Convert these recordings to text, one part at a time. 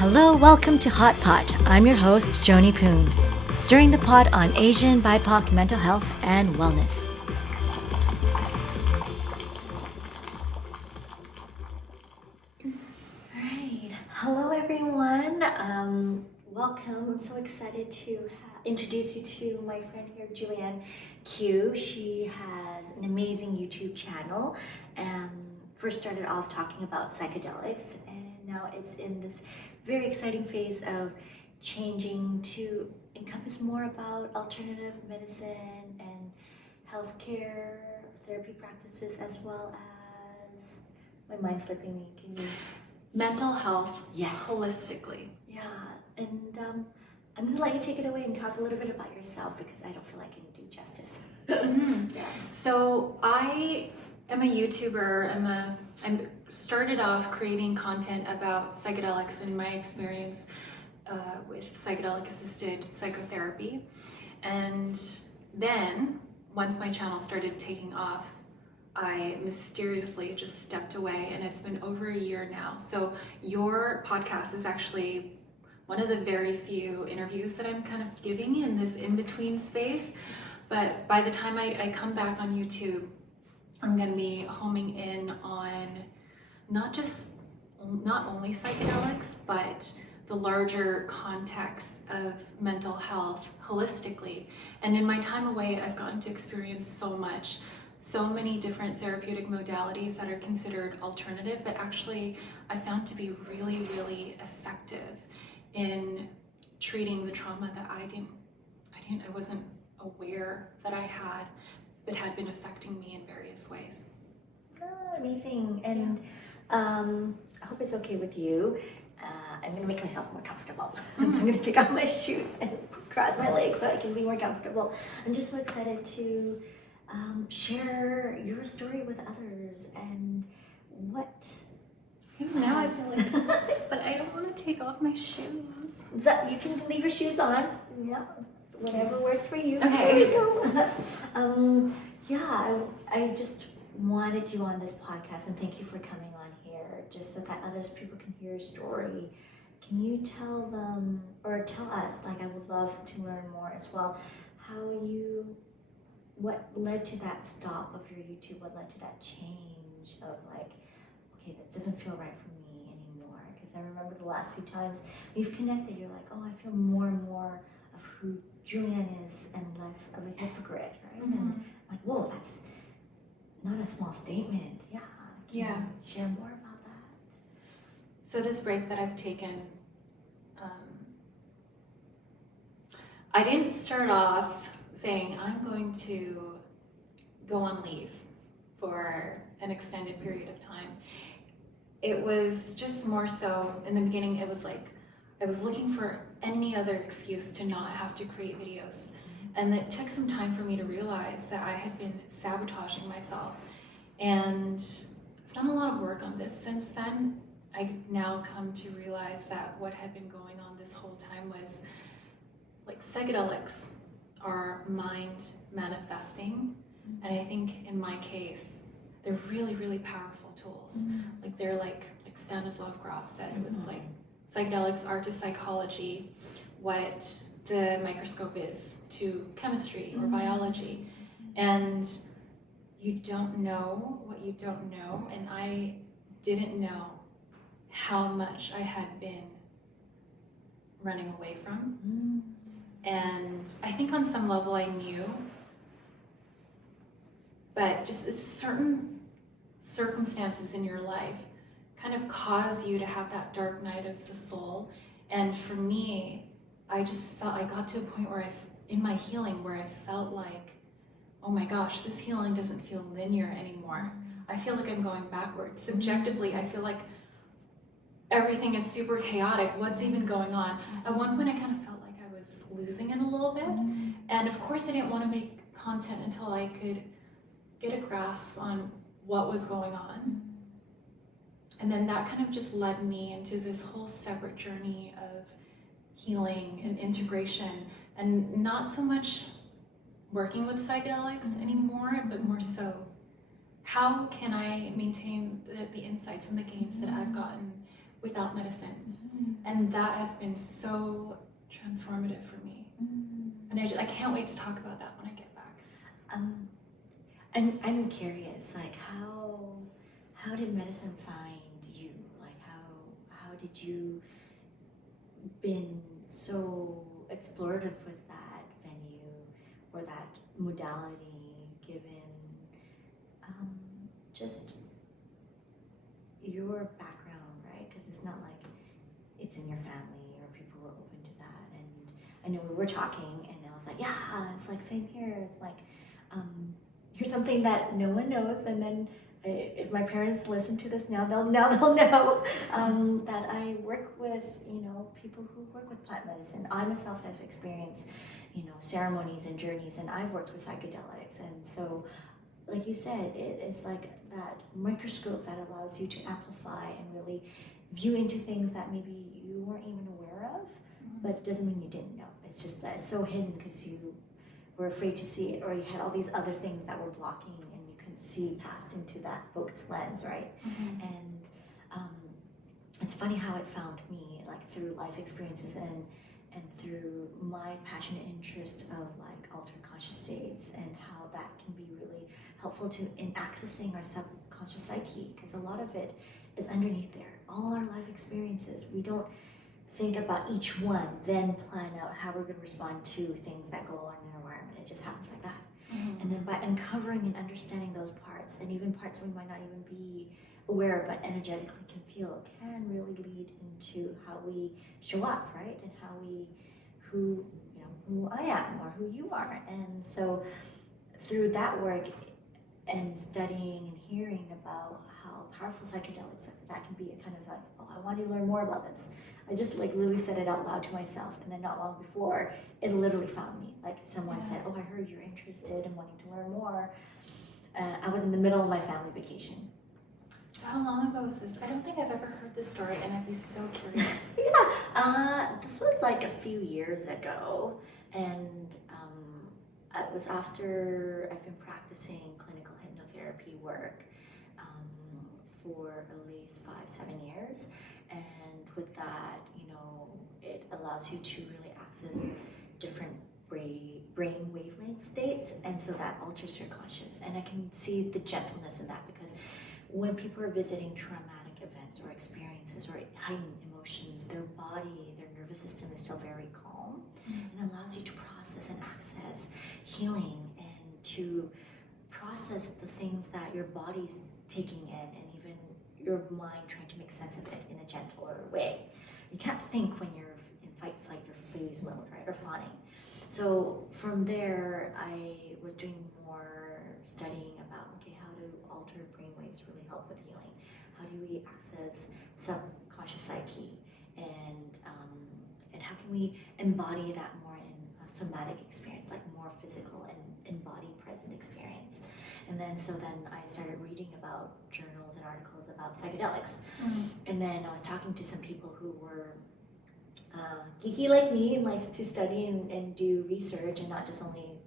Hello, welcome to HOTPOT. I'm your host, Joni Poon, stirring the pot on Asian BIPOC mental health and wellness. All right. Hello, everyone. Welcome. I'm so excited to introduce you to my friend here, Julianne Keu. She has an amazing YouTube channel. First started off talking about psychedelics, and now it's in this very exciting phase of changing to encompass more about alternative medicine and healthcare therapy practices, as well as, my mind's slipping me, can you? Mental health, Yes. holistically. Yeah, and I'm gonna let you take it away and talk a little bit about yourself, because I don't feel like I can do justice. Yeah. So I am a YouTuber. I started off creating content about psychedelics and my experience with psychedelic-assisted psychotherapy. And then, once my channel started taking off, I mysteriously just stepped away, and it's been over a year now. So your podcast is actually one of the very few interviews that I'm kind of giving in this in-between space. But by the time I come back on YouTube, I'm going to be homing in on not only psychedelics, but the larger context of mental health holistically. And in my time away, I've gotten to experience so much, so many different therapeutic modalities that are considered alternative, but actually I found to be really, really effective in treating the trauma that I wasn't aware that I had, but had been affecting me in various ways. Oh, amazing. And I hope it's okay with you. I'm going to make myself more comfortable. So I'm going to take off my shoes and cross my legs so I can be more comfortable. I'm just so excited to share your story with others and what... Now I feel like, but I don't want to take off my shoes. So you can leave your shoes on. Yeah, whatever works for you. Okay. There we go. I just wanted you on this podcast, and thank you for coming on here, just so that people can hear your story. Can you tell them, or tell us, like, I would love to learn more as well, what led to that stop of your YouTube? What led to that change of, like, okay, this doesn't feel right for me anymore? Because I remember the last few times we've connected, you're like, oh, I feel more and more of who Julianne is and less of a hypocrite, right? Mm-hmm. And like, whoa, that's not a small statement. Yeah. Can you share more about that? So this break that I've taken, I didn't start off saying I'm going to go on leave for an extended period of time. It was just more so, in the beginning, it was like I was looking for any other excuse to not have to create videos. And it took some time for me to realize that I had been sabotaging myself. And I've done a lot of work on this since then. I've now come to realize that what had been going on this whole time was, like, psychedelics are mind manifesting. And I think in my case, they're really, really powerful tools. Like, they're like Stanislav Grof said, it was like psychedelics are to psychology what the microscope is to chemistry or biology. And you don't know what you don't know. And I didn't know how much I had been running away from. And I think on some level I knew, but just certain circumstances in your life kind of cause you to have that dark night of the soul. And for me, I just felt, I got to a point where in my healing, where I felt like, oh my gosh, this healing doesn't feel linear anymore. I feel like I'm going backwards. Subjectively, I feel like everything is super chaotic. What's even going on? At one point, I kind of felt like I was losing it a little bit. And of course, I didn't want to make content until I could get a grasp on what was going on. And then that kind of just led me into this whole separate journey of healing and integration, and not so much working with psychedelics anymore, but more so, how can I maintain the insights and the gains that I've gotten without medicine. And that has been so transformative for me. And I can't wait to talk about that when I get back. I'm curious, like how did medicine find you? Like how did you been so explorative with that venue or that modality, given just your background, right? Because it's not like it's in your family or people were open to that. And I know we were talking, and I was like, yeah, it's like same here. It's like here's something that no one knows, and then if my parents listen to this now, they'll know that I work with people who work with plant medicine. I myself have experienced ceremonies and journeys, and I've worked with psychedelics, and so like you said, it's like that microscope that allows you to amplify and really view into things that maybe you weren't even aware of, but it doesn't mean you didn't know. It's just that it's so hidden because you were afraid to see it, or you had all these other things that were blocking and you couldn't see past into that focused lens, right? And it's funny how it found me, like through life experiences and through my passionate interest of like altered conscious states, and how that can be really helpful in accessing our subconscious psyche, because a lot of it is underneath there. All our life experiences, we don't think about each one, then plan out how we're going to respond to things that go on in our environment. It just happens like that. And then by uncovering and understanding those parts, and even parts we might not even be aware of but energetically can feel, can really lead into how we show up, right? And who I am or who you are. And so through that work and studying and hearing about how powerful psychedelics that can be, a kind of like, oh, I want to learn more about this. I just like really said it out loud to myself, and then not long before, it literally found me. Like someone said, oh, I heard you're interested in wanting to learn more. I was in the middle of my family vacation. So how long ago was this? I don't think I've ever heard this story, and I'd be so curious. This was like a few years ago, and it was after I've been practicing clinical hypnotherapy work for at least 5-7 years. And with that, it allows you to really access different brain wavelength states, and so that alters your conscious. And I can see the gentleness in that, because when people are visiting traumatic events or experiences or heightened emotions, their body, their nervous system is still very calm, and allows you to process and access healing, and to process the things that your body's taking in, and even your mind trying to make sense of it in a gentler way. You can't think when you're in fight, flight, or freeze mode, right, or fawning. So from there, I was doing more studying about, okay, how do altered brainwaves really help with healing? How do we access subconscious psyche? And how can we embody that more in a somatic experience, like more physical and embodied present experience? And then I started reading about journals and articles about psychedelics. And then I was talking to some people who were geeky like me and likes to study and do research, and not just only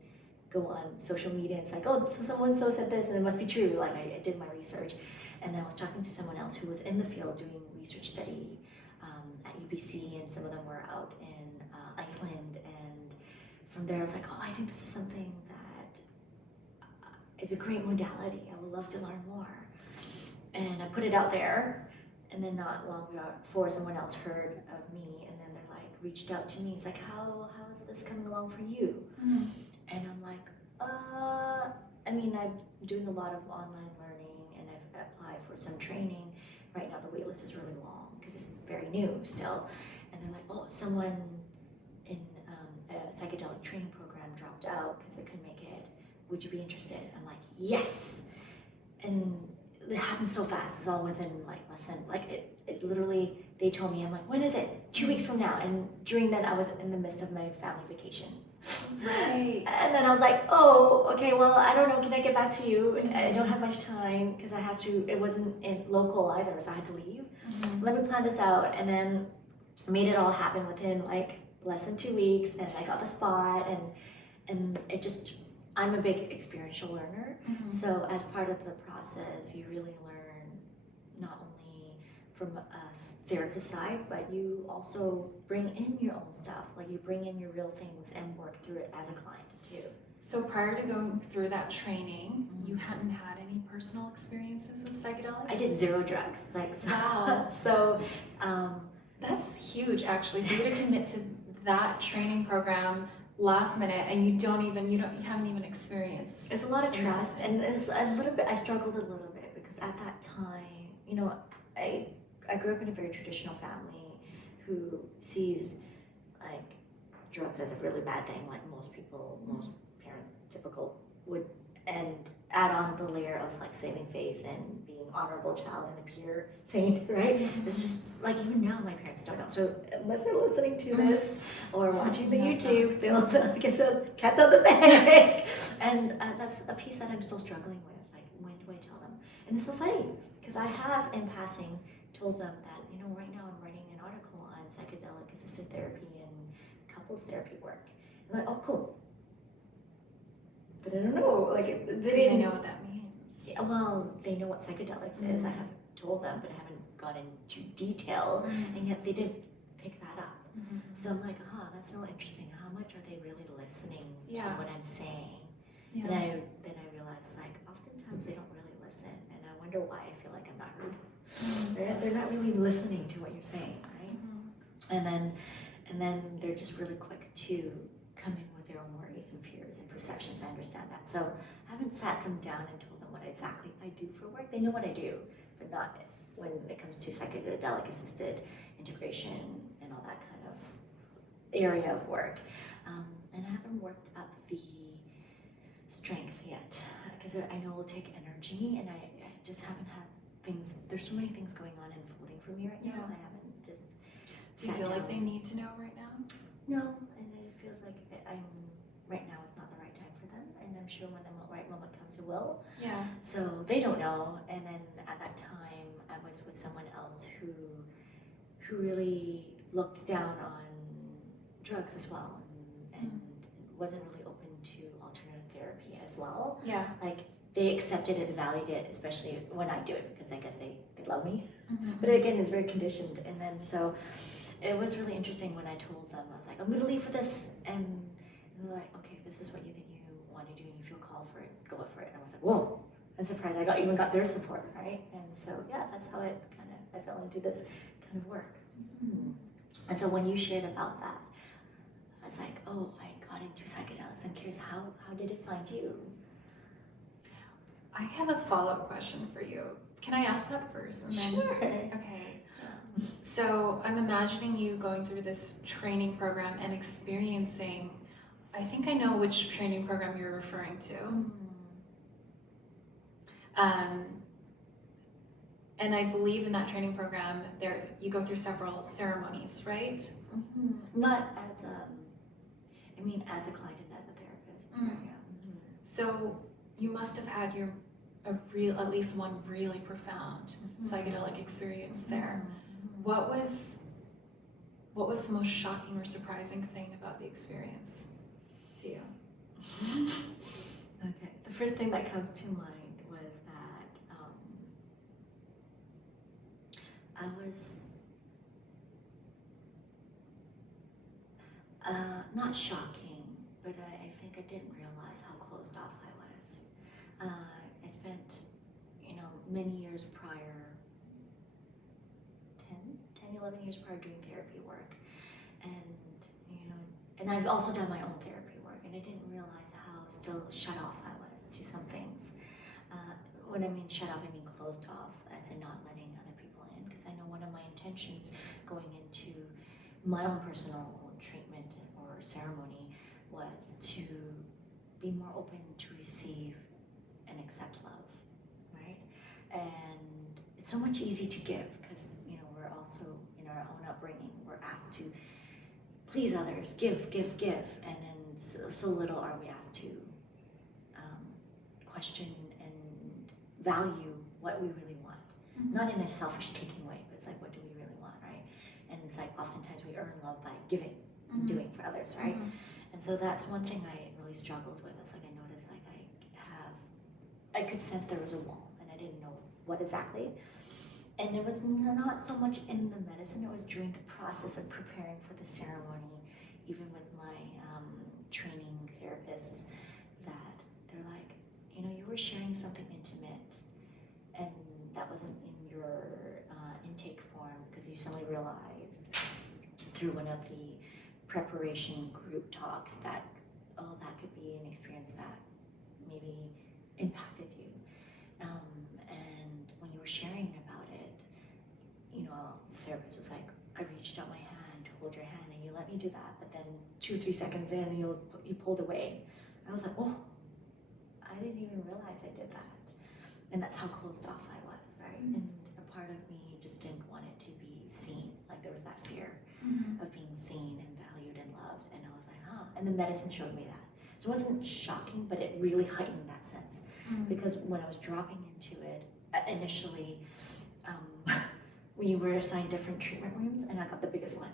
go on social media. It's like, oh, so someone so said this and it must be true. Like I did my research. And then I was talking to someone else who was in the field doing research study at UBC, and some of them were out in Iceland. And from there I was like, oh, I think this is something that is a great modality. I would love to learn more. And I put it out there, and then not long before, someone else heard of me, and then they're like, reached out to me. It's like, how is this coming along for you? And I'm like, I'm doing a lot of online learning, and I've applied for some training. Right now the wait list is really long because it's very new still. And they're like, oh, someone in a psychedelic training program dropped out because they couldn't make it. Would you be interested? I'm like, yes. And it happened so fast. It's all within like less than, like it literally, they told me, I'm like, when is it? 2 weeks from now. And during then I was in the midst of my family vacation. Right. And then I was like, oh, okay, well, I don't know, can I get back to you? I don't have much time because it wasn't in local either, so I had to leave. Let me plan this out, and then made it all happen within like less than 2 weeks, and I got the spot, and it just, I'm a big experiential learner. So as part of the process, you really learn not only from a therapist side, but you also bring in your own stuff, like you bring in your real things and work through it as a client too. So prior to going through that training, you hadn't had any personal experiences with psychedelics? I did 0 drugs, like so. Wow. So that's huge, actually, for you to commit to that training program last minute, and you haven't even experienced. There's a lot of trust, and there's a little bit. I struggled a little bit because at that time, you know, I grew up in a very traditional family who sees like drugs as a really bad thing, like most people, most parents, typical would, and add on the layer of like saving face and being honorable child and appear saint, right? It's just like even now my parents don't know. So unless they're listening to this or watching the YouTube, they'll like I said, cat's out the bag. And that's a piece that I'm still struggling with. Like when do I tell them? And it's so funny because I have in passing told them that, you know, right now I'm writing an article on psychedelic-assisted therapy and couples therapy work. And I'm like, oh, cool. But I don't know, like, They know what that means. Yeah, well, they know what psychedelics is. I have told them, but I haven't gone into detail, and yet they did pick that up. So I'm like, that's so interesting. How much are they really listening to what I'm saying? Yeah. And then I realized, like, oftentimes they don't really listen, and I wonder why I feel like I'm not heard. They're not really listening to what you're saying, right? And then they're just really quick to come in with their own worries and fears and perceptions. I understand that. So I haven't sat them down and told them what exactly I do for work. They know what I do, but not when it comes to psychedelic-assisted integration and all that kind of area of work. And I haven't worked up the strength yet because I know it will take energy, and I just haven't had things. There's so many things going on and unfolding for me right now. I haven't just. Do you feel like they need to know right now? No, and it feels like right now is not the right time for them, and I'm sure when the right moment comes, it will. Yeah. So they don't know, and then at that time, I was with someone else who really looked down on drugs as well, and wasn't really open to alternative therapy as well. Yeah. Like they accepted it and valued it, especially when I do it, because I guess they love me. But again, it's very conditioned, and then so. It was really interesting when I told them, I was like, I'm going to leave for this. And they're like, okay, if this is what you think you want to do and you feel called for it, go for it. And I was like, whoa, I'm surprised I even got their support, right? And so, yeah, that's how I fell into this kind of work. And so when you shared about that, I was like, oh, I got into psychedelics. I'm curious, how did it find you? I have a follow-up question for you. Can I ask that first? And then, sure. Okay. So I'm imagining you going through this training program and experiencing, I think I know which training program you're referring to. And I believe in that training program, you go through several ceremonies, right? Not as as a client and as a therapist. Yeah. So you must have had at least one really profound psychedelic experience there. What was the most shocking or surprising thing about the experience to you? Okay. The first thing that comes to mind was that I was not shocking, but I think I didn't realize how closed off I was. I spent, many years prior, 11 years prior doing therapy work, and I've also done my own therapy work, and I didn't realize how still shut off I was to some things. When I mean shut off, I mean closed off, as in not letting other people in, because I know one of my intentions going into my own personal treatment or ceremony was to be more open to receive and accept love, right? And it's so much easier to give because we're also in our own upbringing, we're asked to please others, give, and then so little are we asked to question and value what we really want. Not in a selfish taking way, but it's like, what do we really want, right? And it's like oftentimes we earn love by giving and doing for others, right? And so that's one thing I really struggled with. It's like I noticed like I could sense there was a wall and I didn't know what exactly. And it was not so much in the medicine, it was during the process of preparing for the ceremony, even with my training therapists, that they're like, you know, you were sharing something intimate, and that wasn't in your intake form, because you suddenly realized through one of the preparation group talks that, oh, that could be an experience that maybe impacted you. And when you were sharing about it, you know, the therapist was like, I reached out my hand to hold your hand and you let me do that, but then 2-3 seconds in, you pulled away. I was like, oh, I didn't even realize I did that. And that's how closed off I was, right? And a part of me just didn't want it to be seen. Like there was that fear of being seen and valued and loved. And I was like, huh. And the medicine showed me that. So it wasn't shocking, but it really heightened that sense. Because when I was dropping into it, initially, we were assigned different treatment rooms, and I got the biggest one.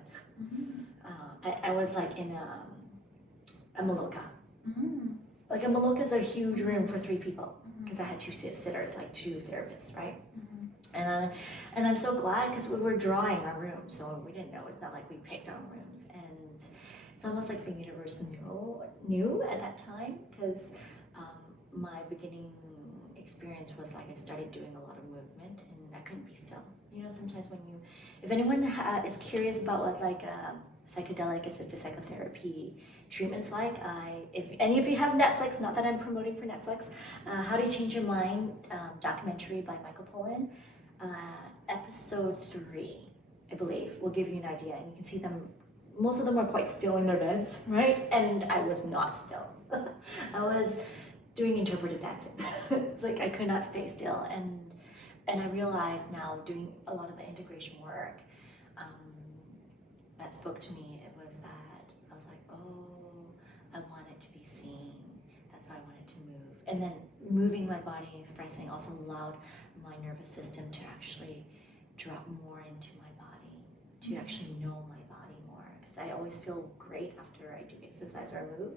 I was like in a Maloka. Like a Maloka is a huge room for 3 people, because I had 2 sitters, like 2 therapists, right? And I'm so glad, because we were drawing our room, so we didn't know. It's not like we picked our rooms, and it's almost like the universe knew at that time, because my beginning experience was like I started doing a lot of movement, and I couldn't be still. You know, sometimes when you, if anyone is curious about what like psychedelic-assisted psychotherapy treatments like, if any of you have Netflix, not that I'm promoting for Netflix, How to Change Your Mind, documentary by Michael Pollan, episode 3, I believe, will give you an idea, and you can see them. Most of them are quite still in their beds, right? And I was not still. I was doing interpretive dancing. It's like I could not stay still, and I realized now, doing a lot of the integration work, that spoke to me. It was that I was like, oh, I want it to be seen. That's why I wanted to move. And then moving my body and expressing also allowed my nervous system to actually drop more into my body, to actually know my body more. Because I always feel great after I do exercise or move.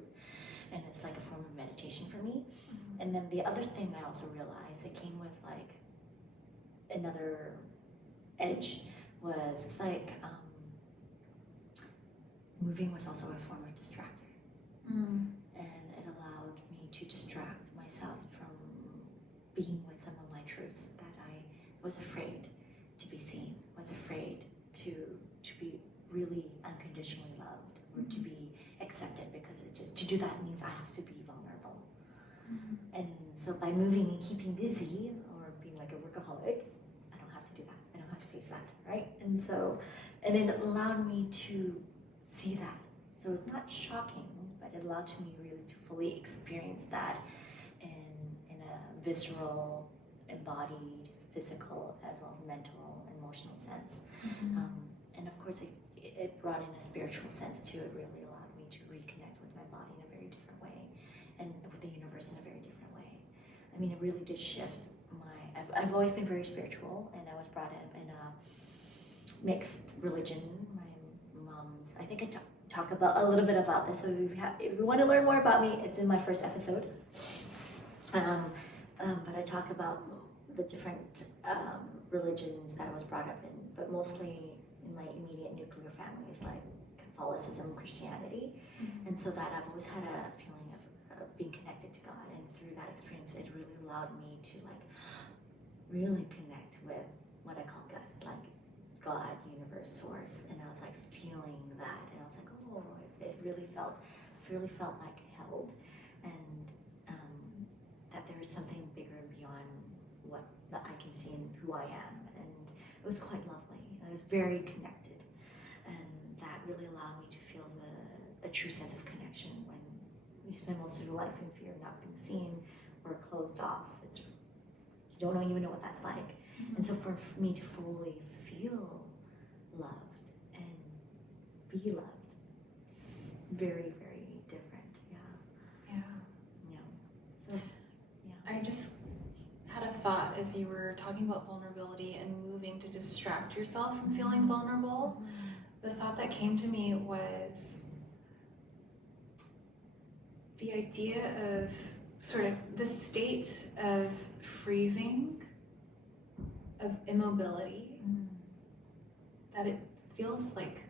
And it's like a form of meditation for me. And then the other thing I also realized, it came with like another edge, was it's like moving was also a form of distractor. And it allowed me to distract myself from being with some of my truths that I was afraid to be seen, was afraid to be really unconditionally loved, or to be accepted, because it just, to do that means I have to be vulnerable. And so by moving and keeping busy, or being like a workaholic, I don't have to do that. I don't have to face that, right? And so, and then it allowed me to see that. So it's not shocking, but it allowed me really to fully experience that in a visceral, embodied, physical, as well as mental, emotional sense. And of course, it brought in a spiritual sense too. It really allowed me to reconnect with my body in a very different way, and with the universe in a very different way. I mean, it really did shift my, I've always been very spiritual, and I was brought up in a mixed religion. My mom's, I think I talk about a little bit about this, so if you want to learn more about me, it's in my first episode. But I talk about the different religions that I was brought up in, but mostly in my immediate nuclear family is like Catholicism, Christianity. And so that I've always had a feeling of being connected to God, and through that experience it really allowed me to like really connect with what I call like God, universe, source. And I was like feeling that, and I was like, oh, it really felt like held, and that there is something bigger beyond what that I can see in who I am. And it was quite lovely. I was very connected, and that really allowed me to feel a true sense of connection. When you spend most of your life in fear of not being seen or closed off, you don't even know what that's like. And so for me to fully feel loved and be loved, it's very, very different. So I just had a thought as you were talking about vulnerability and moving to distract yourself from feeling vulnerable. The thought that came to me was the idea of sort of the state of freezing, of immobility, that it feels like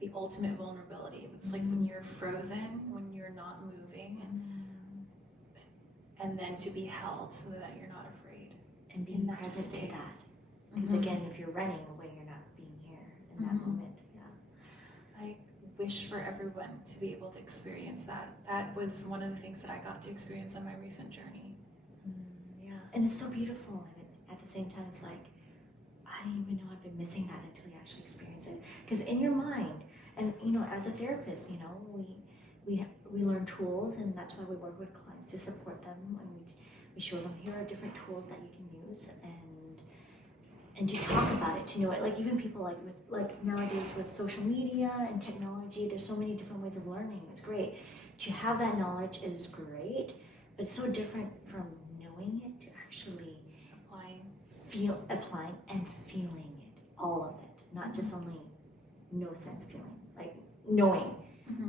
the ultimate vulnerability. It's like when you're frozen, when you're not moving, and then to be held so that you're not afraid. And being present to that. Because again, if you're running away, you're not being here in that moment. Yeah. I wish for everyone to be able to experience that. That was one of the things that I got to experience on my recent journey. Yeah, and it's so beautiful, and at the same time, it's like, I didn't even know I've been missing that until you actually experience it. Because in your mind, and as a therapist, we learn tools, and that's why we work with clients to support them, and we show them here are different tools that you can use, and to talk about it, to know it. Like even people like nowadays with social media and technology, there's so many different ways of learning. It's great to have that knowledge, is great, but it's so different from knowing it to actually applying and feeling it, all of it, not just only no sense feeling. Like knowing,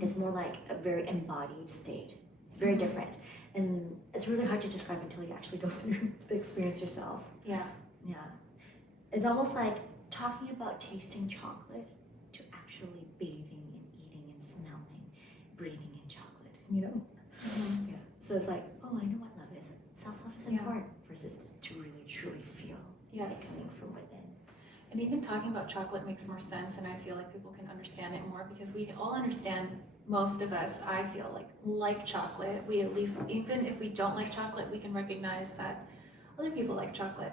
it's more like a very embodied state. It's very different, and it's really hard to describe until you actually go through the experience yourself. Yeah. It's almost like talking about tasting chocolate to actually bathing and eating and smelling, breathing in chocolate, Yeah. So it's like, oh, I know what love is. Self-love is important versus to really, truly feel it coming from within. And even talking about chocolate makes more sense, and I feel like people can understand it more because we can all understand, most of us, I feel like chocolate. We at least, even if we don't like chocolate, we can recognize that other people like chocolate.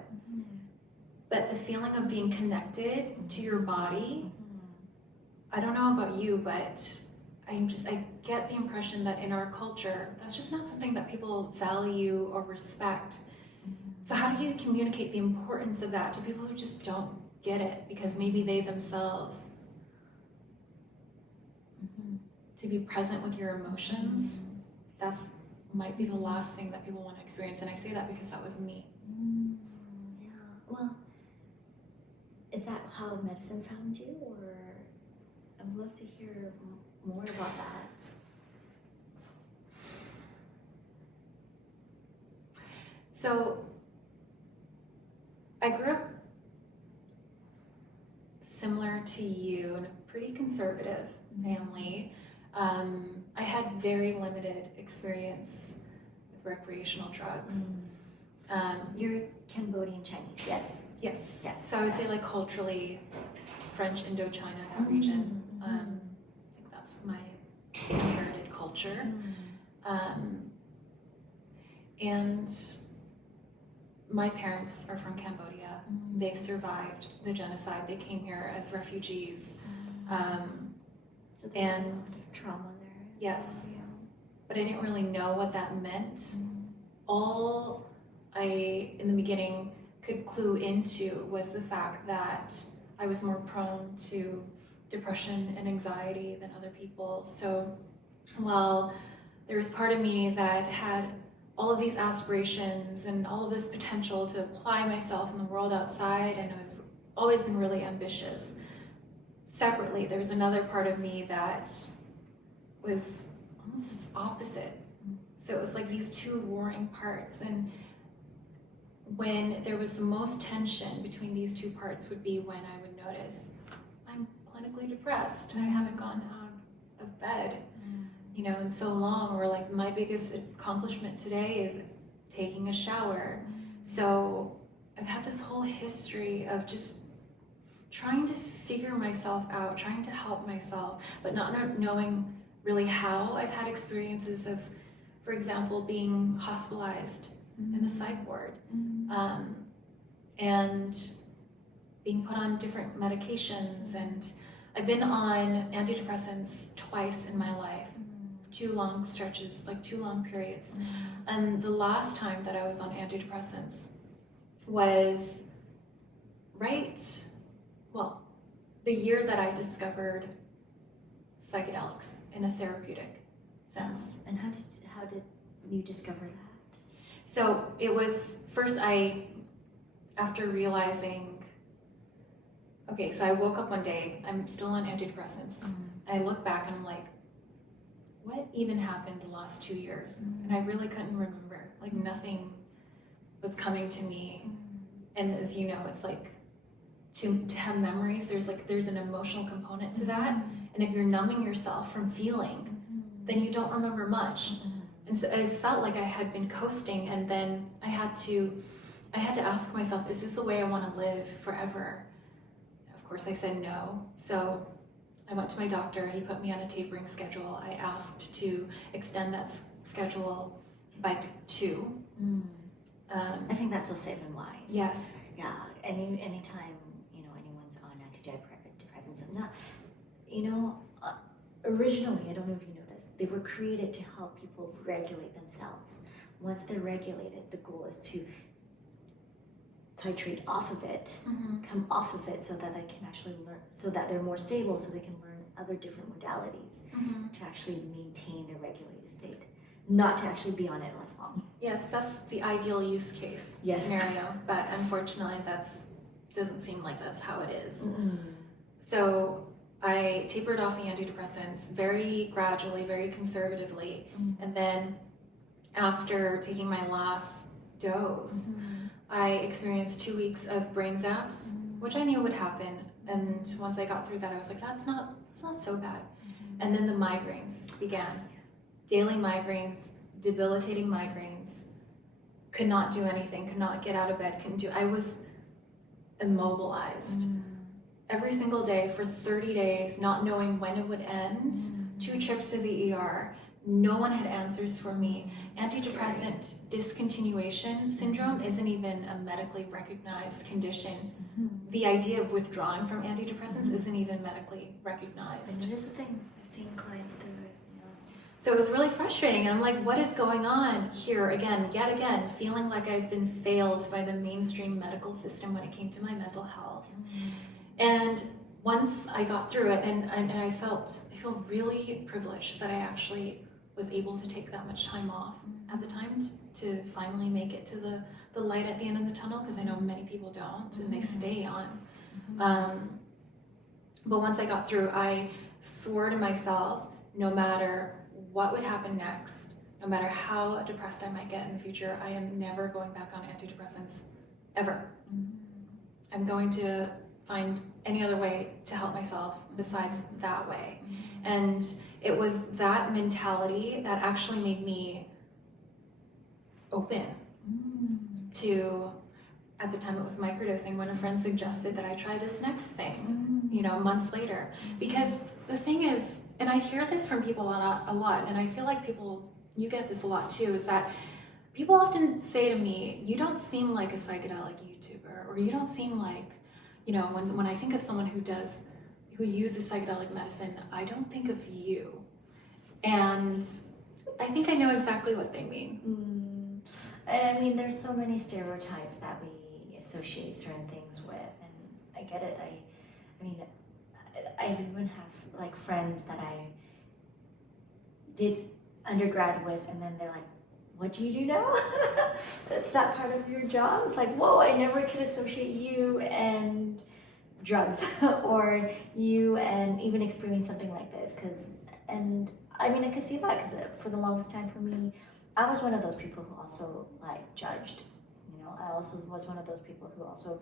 But the feeling of being connected to your body, I don't know about you, but I get the impression that in our culture, that's just not something that people value or respect. So how do you communicate the importance of that to people who just don't get it, because maybe they themselves, to be present with your emotions, that's might be the last thing that people want to experience. And I say that because that was me. Yeah, well, is that how medicine found you, or I'd love to hear more about that. So I grew up similar to you in a pretty conservative family. I had very limited experience with recreational drugs. You're Cambodian Chinese, yes? Yes. So I would say like culturally, French Indochina, that region. I think that's my inherited culture. And my parents are from Cambodia. They survived the genocide. They came here as refugees. So there's trauma there. Yes. But I didn't really know what that meant. All I, in the beginning, could clue into was the fact that I was more prone to depression and anxiety than other people. So while there was part of me that had all of these aspirations and all of this potential to apply myself in the world outside, and I was always been really ambitious, separately there's another part of me that was almost its opposite. So it was like these two warring parts, and when there was the most tension between these two parts would be when I would notice I'm clinically depressed. I haven't gone out of bed in so long, or like my biggest accomplishment today is taking a shower. So I've had this whole history of just trying to figure myself out, trying to help myself, but not knowing really how. I've had experiences of, for example, being hospitalized in the psych ward, and being put on different medications, and I've been on antidepressants twice in my life, 2 long stretches, like 2 long periods. And the last time that I was on antidepressants was the year that I discovered psychedelics in a therapeutic sense. And how did you discover that? So it was first after realizing, okay, so I woke up one day, I'm still on antidepressants. I look back and I'm like, what even happened the last 2 years? And I really couldn't remember. Like nothing was coming to me And as you know, it's like to have memories, there's an emotional component to that. And if you're numbing yourself from feeling, then you don't remember much. And so I felt like I had been coasting, and then I had to ask myself, is this the way I want to live forever? Of course I said no. So I went to my doctor, he put me on a tapering schedule. I asked to extend that schedule by 2. I think that's so safe and wise. Yes. Yeah. Anytime anyone's on antidepressants, and not, originally, I don't know if you know this, they were created to help people regulate themselves. Once they're regulated, the goal is to titrate off of it, come off of it, so that they can actually learn, so that they're more stable, so they can learn other different modalities to actually maintain their regulated state, not to actually be on it lifelong. Yes, that's the ideal use case scenario, but unfortunately doesn't seem like that's how it is. So I tapered off the antidepressants very gradually, very conservatively, and then after taking my last dose, I experienced 2 weeks of brain zaps, which I knew would happen. And once I got through that, I was like, that's not so bad. And then the migraines began. Daily migraines, debilitating migraines, could not do anything, could not get out of bed, I was immobilized. Every single day for 30 days, not knowing when it would end, 2 trips to the ER. No one had answers for me. Antidepressant discontinuation syndrome isn't even a medically recognized condition. The idea of withdrawing from antidepressants isn't even medically recognized. And it is a thing. I've seen clients do it. So it was really frustrating. And I'm like, what is going on here yet again, feeling like I've been failed by the mainstream medical system when it came to my mental health. And once I got through it, and I feel really privileged that I actually was able to take that much time off at the time to finally make it to the light at the end of the tunnel, because I know many people don't, and they stay on. But once I got through, I swore to myself, no matter what would happen next, no matter how depressed I might get in the future, I am never going back on antidepressants, ever. I'm going to find any other way to help myself besides that way. And it was that mentality that actually made me open to, at the time it was microdosing, when a friend suggested that I try this next thing, months later. Because the thing is, and I hear this from people a lot, and I feel like you get this a lot too, is that people often say to me, you don't seem like a psychedelic YouTuber, or you don't seem like, when I think of someone who uses psychedelic medicine, I don't think of you. And I think I know exactly what they mean. I mean, there's so many stereotypes that we associate certain things with, and I get it. I mean, I even have like friends that I did undergrad with, and then they're like, what do you do now? That's that part of your job? It's like, whoa, I never could associate you and drugs or you and even experience something like this. And I mean, I could see that, because for the longest time for me, I was one of those people who also like judged. I also was one of those people who also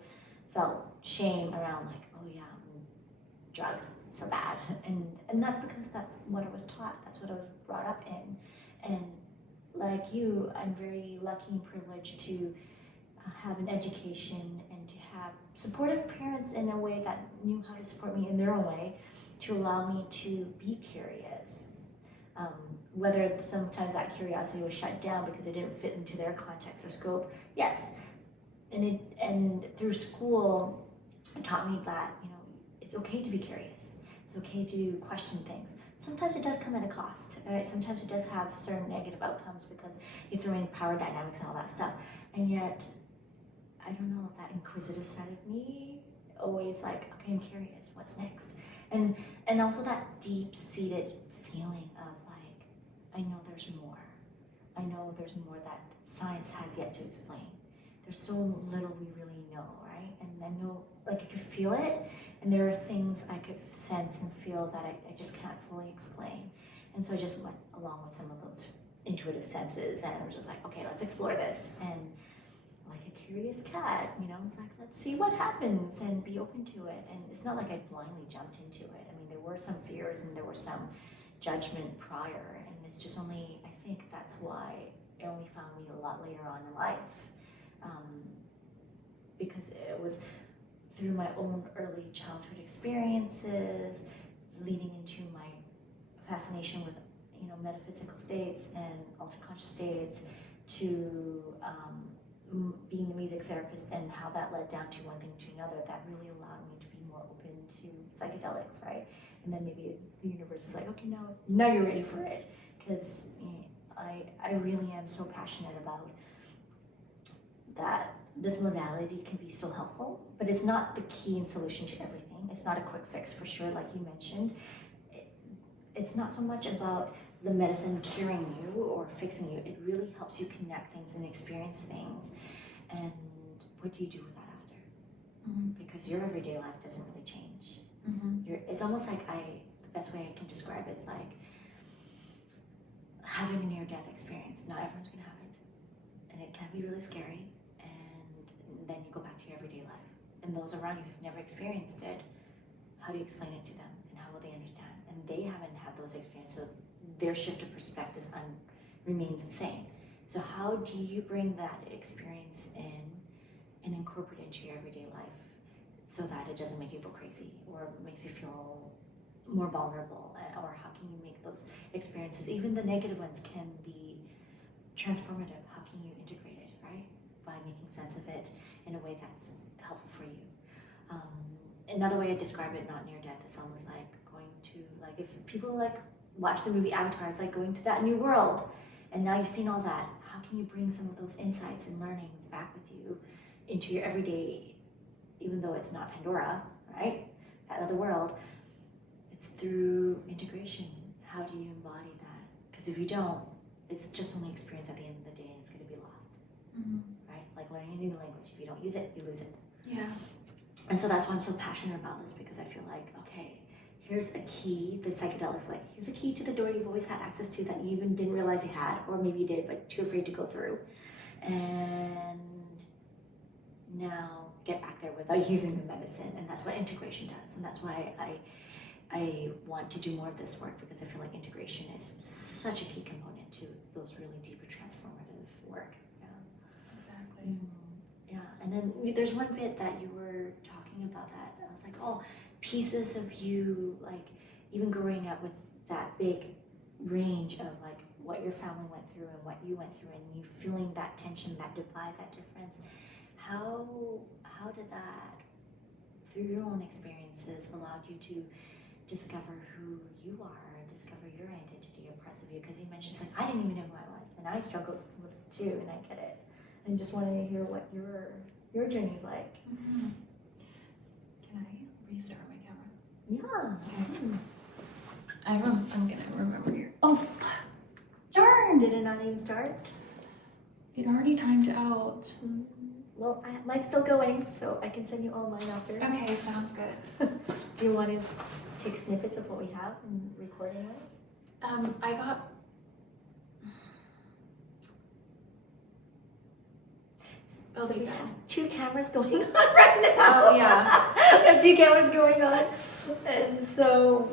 felt shame around, like, oh yeah, drugs, so bad. And that's because that's what I was taught. That's what I was brought up in. And like you, I'm very lucky and privileged to have an education and to have supportive parents in a way that knew how to support me in their own way, to allow me to be curious. Whether sometimes that curiosity was shut down because it didn't fit into their context or scope, yes. And through school, it taught me that it's okay to be curious. It's okay to question things. Sometimes it does come at a cost, right? Sometimes it does have certain negative outcomes because you throw in power dynamics and all that stuff. And yet, I don't know, that inquisitive side of me always like, okay, I'm curious, what's next? And also that deep-seated feeling of like, I know there's more. I know there's more that science has yet to explain. There's so little we really know, right? And I know, like, I could feel it, and there are things I could sense and feel that I just can't fully explain. And so I just went along with some of those intuitive senses, and I was just like, okay, let's explore this. And like a curious cat, you know, it's like, let's see what happens and be open to it. And it's not like I blindly jumped into it. I mean, there were some fears and there were some judgment prior, and it's just only, I think that's why it only found me a lot later on in life, because it was through my own early childhood experiences, leading into my fascination with, you know, metaphysical states and altered conscious states, to being a music therapist, and how that led down to one thing to another, that really allowed me to be more open to psychedelics, right? And then maybe the universe is like, okay, now you're ready for it, because I really am so passionate about that. This modality can be so helpful, but it's not the key and solution to everything. It's not a quick fix for sure, like you mentioned. It's not so much about the medicine curing you or fixing you. It really helps you connect things and experience things. And what do you do with that after? Mm-hmm. Because your everyday life doesn't really change. Mm-hmm. It's almost like the best way I can describe it is like having a near-death experience. Not everyone's gonna have it, and it can be really scary. And then you go back to your everyday life, and those around you have never experienced it. How do you explain it to them, and how will they understand? And they haven't had those experiences, so their shift of perspective remains the same. So how do you bring that experience in and incorporate it into your everyday life, so that it doesn't make you go crazy or makes you feel more vulnerable? Or how can you make those experiences, even the negative ones, can be transformative? How can you integrate it, right? By making sense of it in a way that's helpful for you. Another way I describe it, not near death, is almost like going to, like, if people like watch the movie Avatar, it's like going to that new world, and now you've seen all that. How can you bring some of those insights and learnings back with you into your everyday, even though it's not Pandora, right? That other world. It's through integration. How do you embody that? Because if you don't, it's just only experience at the end of the day, and it's going to be lost. Mm-hmm. Right? Like learning a new language. If you don't use it, you lose it. Yeah. And so that's why I'm so passionate about this, because I feel like, okay, here's a key, the psychedelics, like, here's a key to the door you've always had access to that you even didn't realize you had, or maybe you did, but too afraid to go through. And now get back there without using the medicine. And that's what integration does. And that's why I want to do more of this work, because I feel like integration is such a key component to those really deeper transformative work. Yeah. Exactly. Yeah, and then there's one bit that you were talking about that I was like, oh, pieces of you, like even growing up with that big range of like what your family went through and what you went through, and you feeling that tension, that divide, that difference. How did that, through your own experiences, allowed you to discover who you are and discover your identity or parts of you? Because you mentioned, like, I didn't even know who I was, and I struggled with it too, and I get it. And just wanted to hear what your journey's like. Mm-hmm. Can I restart my camera? Yeah. Okay. I'm gonna remember here. Oh, darn! Did it not even start? It already timed out. Mm-hmm. Well, mine's still going, so I can send you all mine after. Okay, sounds good. Do you want to take snippets of what we have and recording wise? I got. So we have 2 cameras going on right now. Oh yeah. We have 2 cameras going on, and so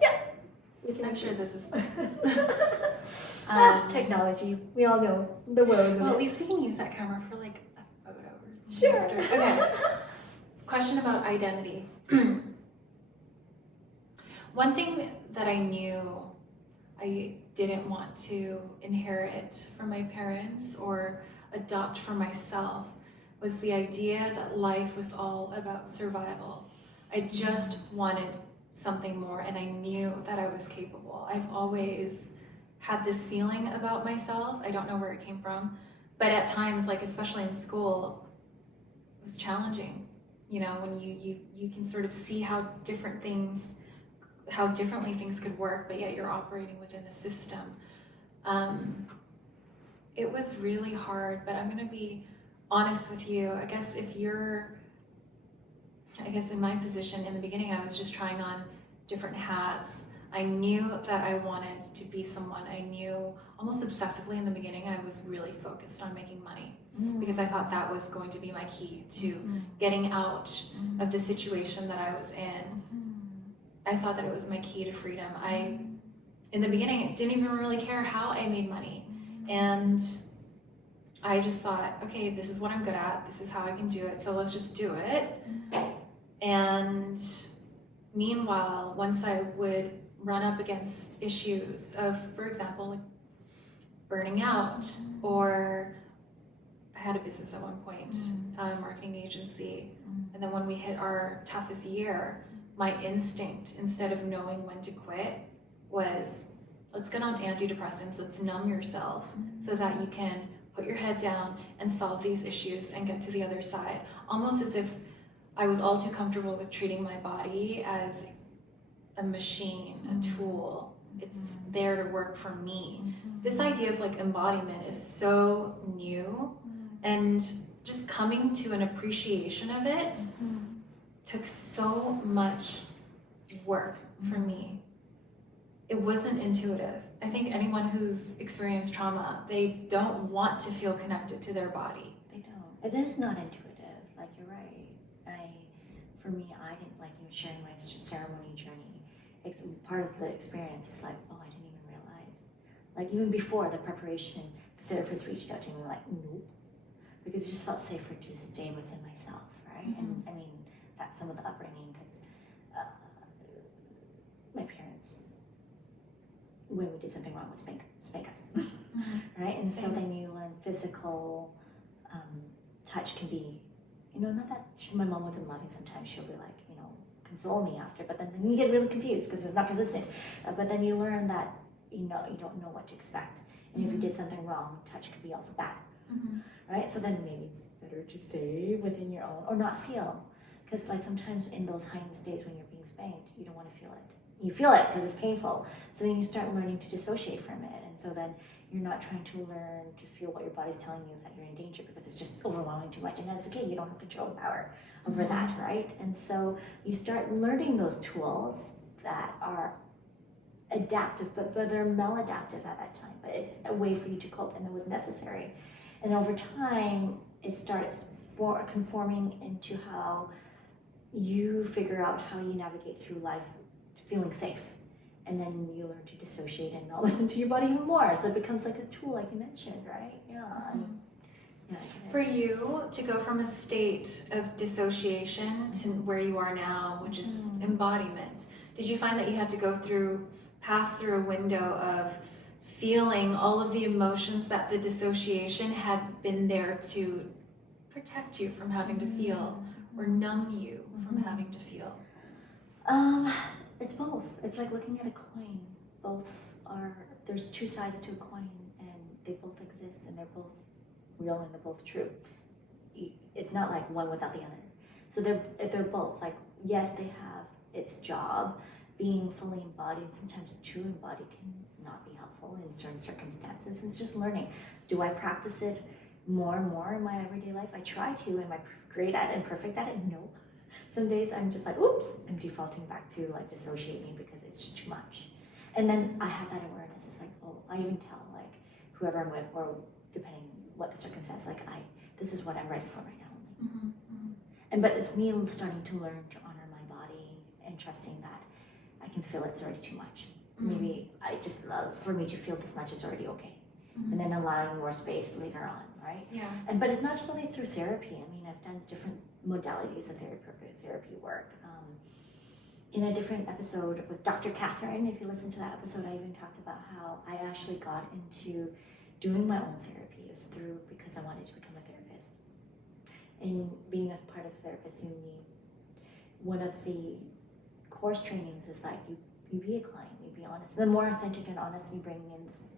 yeah. I'm sure this is technology. We all know the woes of well, it. at least we can use that camera for like a photo or something. Sure. Okay. It's a question about identity. One thing that I knew I didn't want to inherit from my parents or adopt for myself was the idea that life was all about survival. I just wanted something more, and I knew that I was capable. I've always had this feeling about myself. I don't know where it came from, but at times, like especially in school, it was challenging. You know, when you can sort of see how differently things could work, but yet you're operating within a system. It was really hard, but I'm gonna be honest with you. I guess in my position in the beginning, I was just trying on different hats. I knew that I wanted to be someone. I knew almost obsessively in the beginning, I was really focused on making money because I thought that was going to be my key to getting out of the situation that I was in. I thought that it was my key to freedom. In the beginning, didn't even really care how I made money. And I just thought, okay, this is what I'm good at. This is how I can do it. So let's just do it. And meanwhile, once I would run up against issues of, for example, like burning out, or I had a business at one point, a marketing agency. And then when we hit our toughest year, my instinct, instead of knowing when to quit, was let's get on antidepressants, let's numb yourself so that you can put your head down and solve these issues and get to the other side. Almost as if I was all too comfortable with treating my body as a machine, a tool. It's there to work for me. This idea of like embodiment is so new, and just coming to an appreciation of it took so much work for me. It wasn't intuitive. I think anyone who's experienced trauma, they don't want to feel connected to their body. They don't. It is not intuitive. Like, you're right. For me, I didn't like sharing my ceremony journey. Part of the experience is like, oh, I didn't even realize. Like, even before the preparation, the therapist reached out to me like, nope, because it just felt safer to stay within myself, right? And I mean, that's some of the upbringing, because my parents, when we did something wrong, would spank us, right? And so then you learn physical touch can be, not that my mom wasn't loving. Sometimes she'll be like, console me after, but then you get really confused because it's not consistent. But then you learn that, you don't know what to expect. And if you did something wrong, touch could be also bad, right? So then maybe it's better to stay within your own, or not feel. Because like sometimes in those heightened states when you're being spanked, you don't want to feel it. You feel it because it's painful. So then you start learning to dissociate from it. And so then you're not trying to learn to feel what your body's telling you that you're in danger, because it's just overwhelming too much. And as a kid, you don't have control and power over that, right? And so you start learning those tools that are adaptive, but they're maladaptive at that time. But it's a way for you to cope, and it was necessary. And over time, it starts conforming into how you figure out how you navigate through life feeling safe. And then you learn to dissociate and not listen to your body even more. So it becomes like a tool, like you mentioned, right? Yeah. For you to go from a state of dissociation to where you are now, which is embodiment, did you find that you had to pass through a window of feeling all of the emotions that the dissociation had been there to protect you from having to feel, or numb you from having to feel? It's both. It's like looking at a coin. There's two sides to a coin, and they both exist, and they're both real, and they're both true. It's not like one without the other. So they're both, like, yes, they have its job. Being fully embodied, sometimes too embodied, can not be helpful in certain circumstances. It's just learning. Do I practice it more and more in my everyday life? I try to. Am I great at it and perfect at it? No. Some days I'm just like, oops, I'm defaulting back to like dissociating because it's just too much. And then I have that awareness. It's like, oh, I even tell like whoever I'm with, or depending what the circumstance, like this is what I'm ready for right now. But it's me starting to learn to honor my body and trusting that I can feel it's already too much. Maybe I just love for me to feel this much is already okay. And then allowing more space later on, right? Yeah. But it's not just only through therapy. I mean, I've done different modalities of therapy work. In a different episode with Dr. Catherine, if you listen to that episode, I even talked about how I actually got into doing my own therapy. It was because I wanted to become a therapist. And being a part of a therapist, you need, one of the course trainings is like you be a client, you be honest. The more authentic and honest you bring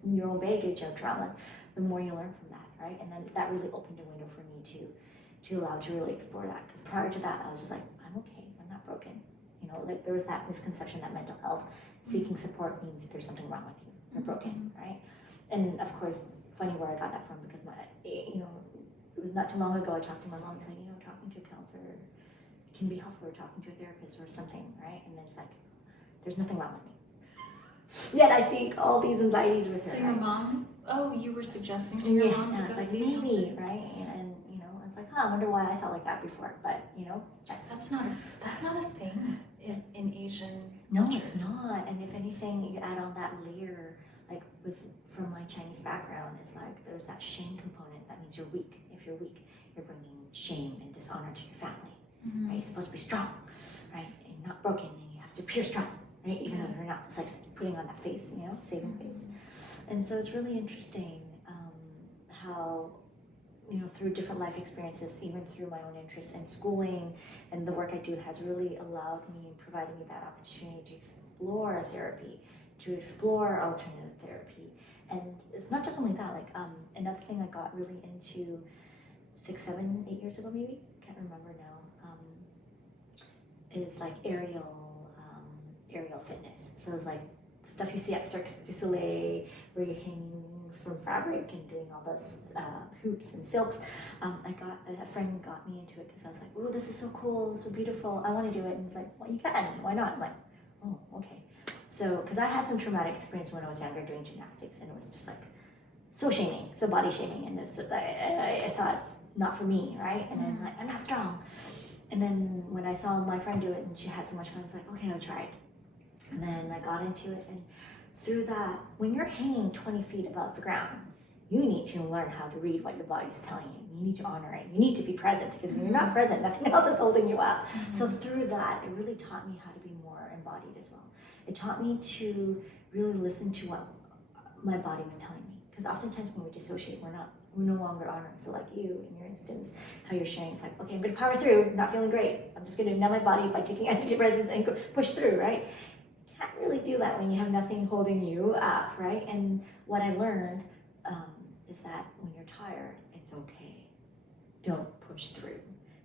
in your own baggage of traumas, the more you learn from that, right? And then that really opened a window for me to allow to really explore that. Because prior to that, I was just like, I'm okay, I'm not broken. Like there was that misconception that mental health, seeking support means there's something wrong with you, you're broken, right? And of course, funny where I got that from, because it was not too long ago I talked to my mom saying, talking to a counselor can be helpful, or talking to a therapist or something, right? And it's like, there's nothing wrong with me. Yet I see all these anxieties with her. So your mom, you were suggesting to your mom to go like see a maybe, counselor? right? And you know, it's like, I wonder why I felt like that before. But you know, That's not a thing in Asian no, culture. it's not. And if anything, you add on that layer, like from my Chinese background, it's like there's that shame component. That means you're weak. If you're weak, you're bringing shame and dishonor to your family. Mm-hmm. Right? You're supposed to be strong, right? And not broken, and you have to appear strong, right? Even though you're not. It's like putting on that face, you know, saving face. And so it's really interesting how, you know, through different life experiences, even through my own interests and schooling and the work I do has really allowed me and provided me that opportunity to explore therapy, to explore alternative therapy. And it's not just only that, like another thing I got really into 6, 7, 8 years ago maybe, can't remember now, is like aerial fitness. So it's like stuff you see at Cirque du Soleil, where you're hanging from fabric and doing all those hoops and silks. A friend got me into it because I was like, oh, this is so cool, so beautiful, I want to do it. And he's like, well, you can, why not? I'm like, oh, okay. So, because I had some traumatic experience when I was younger doing gymnastics, and it was just like so shaming, so body shaming, and I thought, not for me, right? And I'm like, I'm not strong. And then when I saw my friend do it and she had so much fun, I was like, okay, I'll try it. And then I got into it, and through that, when you're hanging 20 feet above the ground, you need to learn how to read what your body's telling you. You need to honor it. You need to be present, because if you're not present, nothing else is holding you up. So through that, it really taught me how to be more embodied as well. It taught me to really listen to what my body was telling me. Because oftentimes when we dissociate, we're no longer honoring. So like you, in your instance, how you're sharing, it's like, okay, I'm gonna power through, not feeling great. I'm just gonna numb my body by taking antidepressants and push through, right? Can't really do that when you have nothing holding you up, right? And what I learned is that when you're tired, it's okay. Don't push through,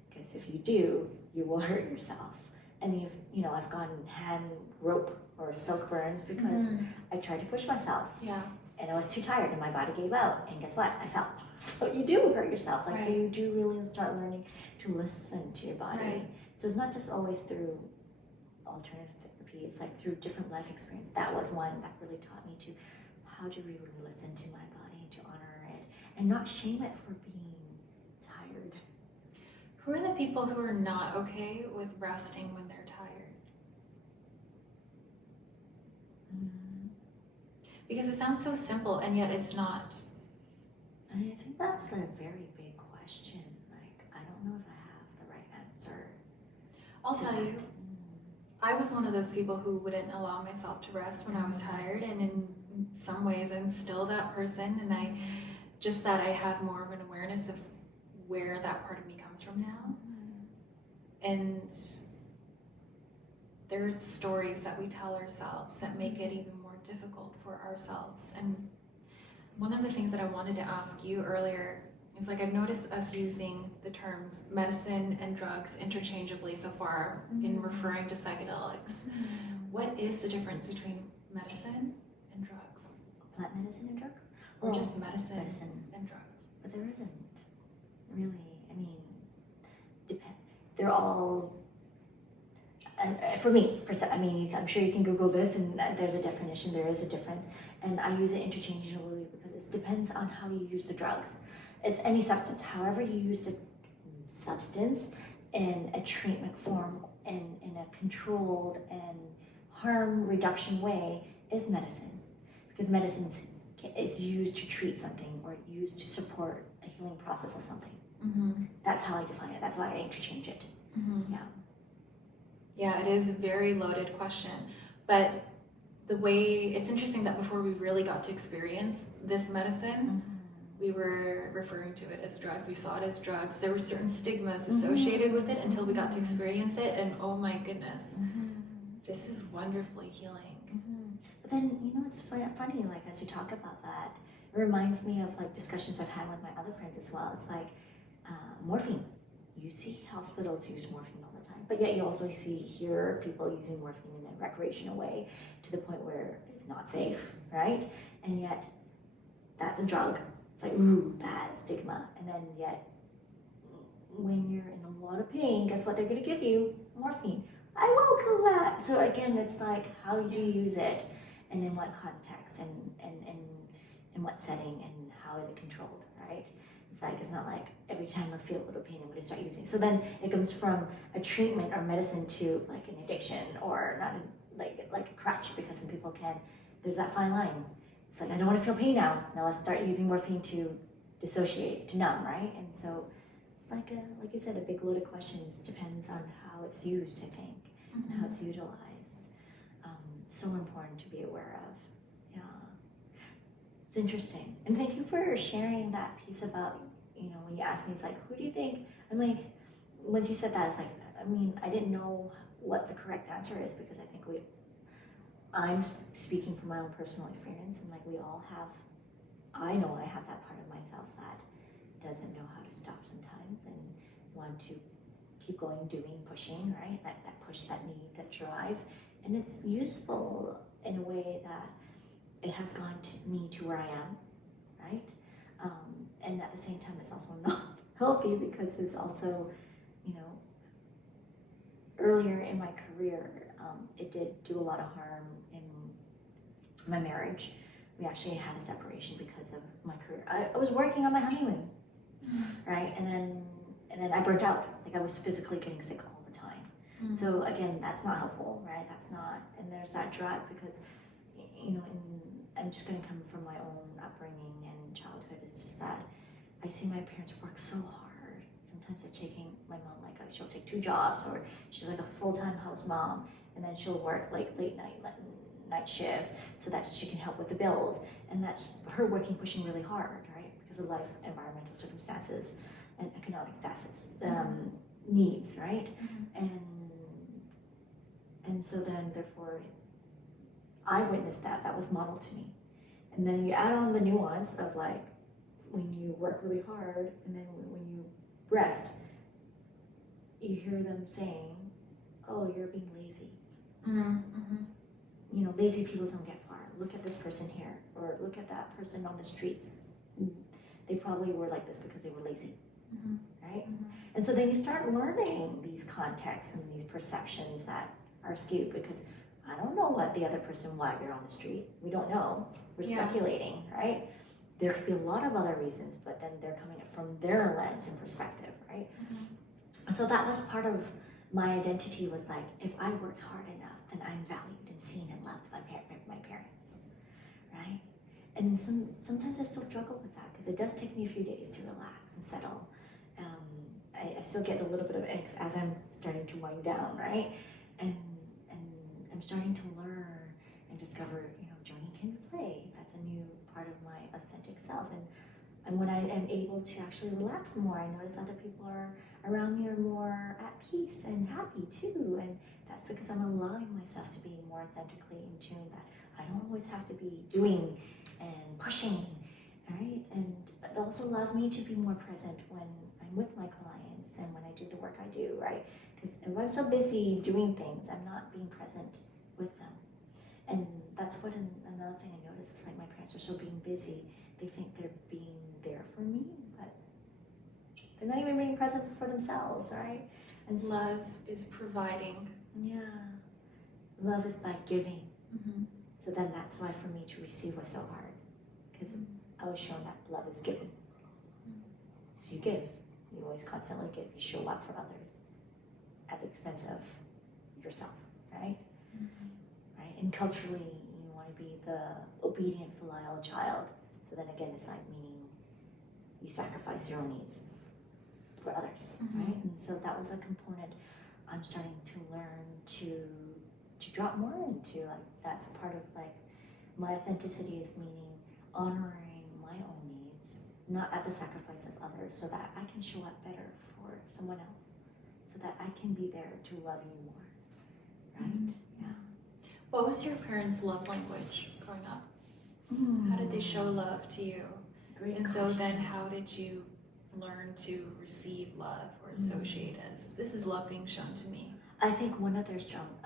because if you do, you will hurt yourself. And I've gotten hand rope or silk burns because I tried to push myself. Yeah. And I was too tired, and my body gave out. And guess what? I fell. So you do hurt yourself. Like, right. So you do really start learning to listen to your body. Right. So it's not just always through alternative therapy. It's like through different life experience. That was one that really taught me to how to really listen to my body, to honor it, and not shame it for being tired. Who are the people who are not okay with resting when they're tired? Because it sounds so simple, and yet it's not. I think that's a very big question. Like, I don't know if I have the right answer. I'll tell you. I was one of those people who wouldn't allow myself to rest when I was tired, and in some ways I'm still that person, and I have more of an awareness of where that part of me comes from now. And there's stories that we tell ourselves that make it even more difficult for ourselves. And one of the things that I wanted to ask you earlier is, like, I've noticed us using the terms medicine and drugs interchangeably so far in referring to psychedelics. What is the difference between medicine and drugs? Plant medicine and drugs? Or just medicine and drugs? But there isn't really. I mean, they're all, for me, I'm sure you can Google this and there's a definition, there is a difference. And I use it interchangeably because it depends on how you use the drugs. It's any substance. However you use the substance in a treatment form and in a controlled and harm reduction way is medicine. Because medicine is used to treat something or used to support a healing process of something. That's how I define it. That's why I interchange it. Yeah, it is a very loaded question. But it's interesting that before we really got to experience this medicine, we were referring to it as drugs. We saw it as drugs. There were certain stigmas associated with it until we got to experience it, and oh my goodness, this is wonderfully healing. But then, it's funny, like, as you talk about that, it reminds me of, like, discussions I've had with my other friends as well. It's like morphine. You see hospitals use morphine all the time, but yet you also hear people using morphine in a recreational way to the point where it's not safe, right? And yet, that's a drug. It's like, ooh, bad stigma. And then yet, when you're in a lot of pain, guess what they're going to give you? Morphine. I welcome that. So again, it's like, how do you use it? and in what context, and in what setting, and how is it controlled, right? It's not like every time I feel a little pain, I'm going to start using. So then it comes from a treatment or medicine to like an addiction, or not like a crutch, because some people can. There's that fine line. It's like, I don't want to feel pain now. Now let's start using morphine to dissociate, to numb, right? And so it's like you said, a big load of questions. Depends on how it's used, I think, and how it's utilized. So important to be aware of. Yeah. It's interesting. And thank you for sharing that piece about, when you asked me, it's like, who do you think? I'm like, once you said that, it's like, I didn't know what the correct answer is, because I think I'm speaking from my own personal experience, and like we all have, I know I have that part of myself that doesn't know how to stop sometimes and want to keep going, doing, pushing, right? That push, that need, that drive. And it's useful in a way that it has gotten me to where I am, right? And at the same time, it's also not healthy, because it's also, earlier in my career, it did do a lot of harm in my marriage. We actually had a separation because of my career. I was working on my honeymoon, right? And then I burnt out. Like, I was physically getting sick all the time. So again, that's not helpful, right? That's not, and there's that drive, because, I'm just going to come from my own upbringing and childhood. It's just that I see my parents work so hard. Sometimes they're taking, my mom, like, she'll take 2 jobs, or she's like a full-time house mom, and then she'll work like late night shifts so that she can help with the bills. And that's her working, pushing really hard, right? Because of life, environmental circumstances, and economic status, needs, right? And so then, therefore, I witnessed that was modeled to me. And then you add on the nuance of, like, when you work really hard, and then when you rest, you hear them saying, oh, you're being lazy. Lazy people don't get far. Look at this person here, or look at that person on the streets. They probably were like this because they were lazy, right? And so then you start learning these contexts and these perceptions that are skewed, because I don't know what the other person, why they're on the street. We don't know. We're speculating, right? There could be a lot of other reasons, but then they're coming from their lens and perspective, right? And so that was part of my identity, was like, if I worked hard enough, then I'm valued and seen and loved by my parents, right? And sometimes I still struggle with that, because it does take me a few days to relax and settle. I still get a little bit of angst as I'm starting to wind down, right? And I'm starting to learn and discover, joining can play. That's a new part of my authentic self. And when I am able to actually relax more, I notice other people around me are more at peace and happy too. And that's because I'm allowing myself to be more authentically in tune, that I don't always have to be doing and pushing, right? And it also allows me to be more present when I'm with my clients and when I do the work I do, right? Because if I'm so busy doing things, I'm not being present with them. And that's what another thing I noticed is, like, my parents are so being busy, they think they're being there for me, but they're not even being present for themselves, right? And love is providing. Yeah. Love is by giving. So then that's why for me to receive was so hard, because I was shown that love is given. So you give. You always constantly give. You show up for others at the expense of yourself, right? Right? And culturally, you want to be the obedient, filial child. So then again, it's like, meaning you sacrifice your own needs for others, right? And so that was a component I'm starting to learn to drop more into. Like, that's part of, like, my authenticity, is meaning honoring my own needs, not at the sacrifice of others, so that I can show up better for someone else, so that I can be there to love you more, right? Yeah. What was your parents' love language growing up? How did they show love to you? Great And question. so then how did you learn to receive love or associate as, this is love being shown to me? I think one of their strongest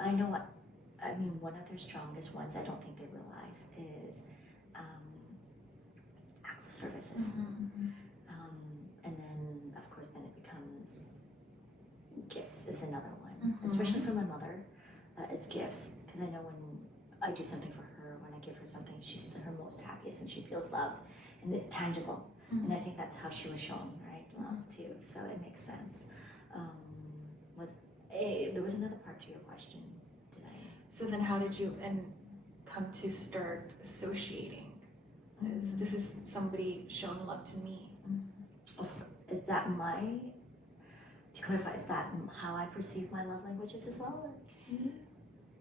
ones, I don't think they realize, is acts of services. And then, of course, then it becomes gifts is another one, especially for my mother, is gifts. Because I know when I do something for her, when I give her something, she's her most happiest and she feels loved and it's tangible. And I think that's how she was shown, right? Love too. So it makes sense. There was another part to your question. Did I? So then how did you come to start associating? This is somebody showing love to me. Is that to clarify, is that how I perceive my love languages as well?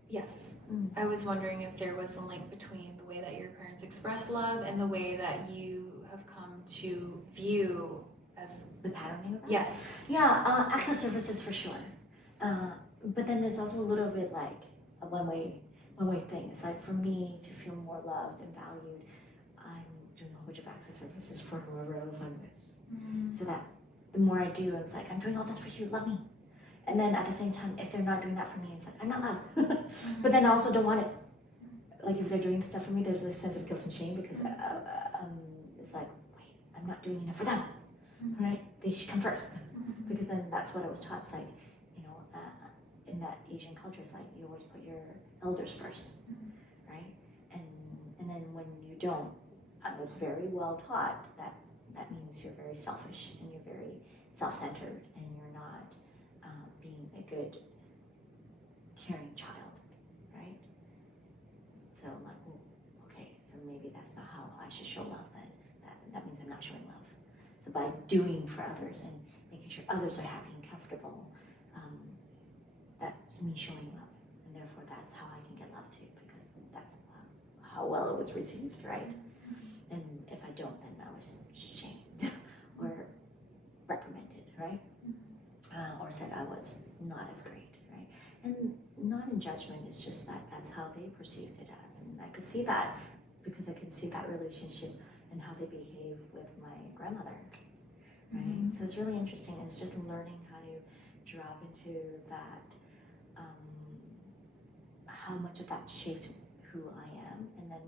Yes. I was wondering if there was a link between the way that your parents express love and the way that you have come to view as the patterning of that? Yes. Yeah, access services for sure. But then it's also a little bit like a one-way thing. It's like for me to feel more loved and valued, I'm doing a whole bunch of access services for whoever else I'm with. So that the more I do, it's like, I'm doing all this for you, love me. And then at the same time, if they're not doing that for me, it's like, I'm not loved. But then I also don't want it. Like if they're doing stuff for me, there's a sense of guilt and shame because it's like, wait, I'm not doing enough for them, right? They should come first. Because then that's what I was taught. It's like, in that Asian culture, it's like you always put your elders first, right? And then when you don't, I was very well taught that that means you're very selfish and you're very self-centered and you're not being a good, caring child, right? So I'm like, oh, okay, so maybe that's not how I should show love then. That means I'm not showing love. So by doing for others and making sure others are happy and comfortable, that's me showing love. And therefore that's how I can get love too, because that's how well it was received, right? And if I don't, then I was shamed or reprimanded, right? Or said I was not as great, right? And not in judgment, it's just that that's how they perceived it as. And I could see that because I could see that relationship and how they behave with my grandmother, right? So it's really interesting. It's just learning how to drop into that, how much of that shaped who I am, and then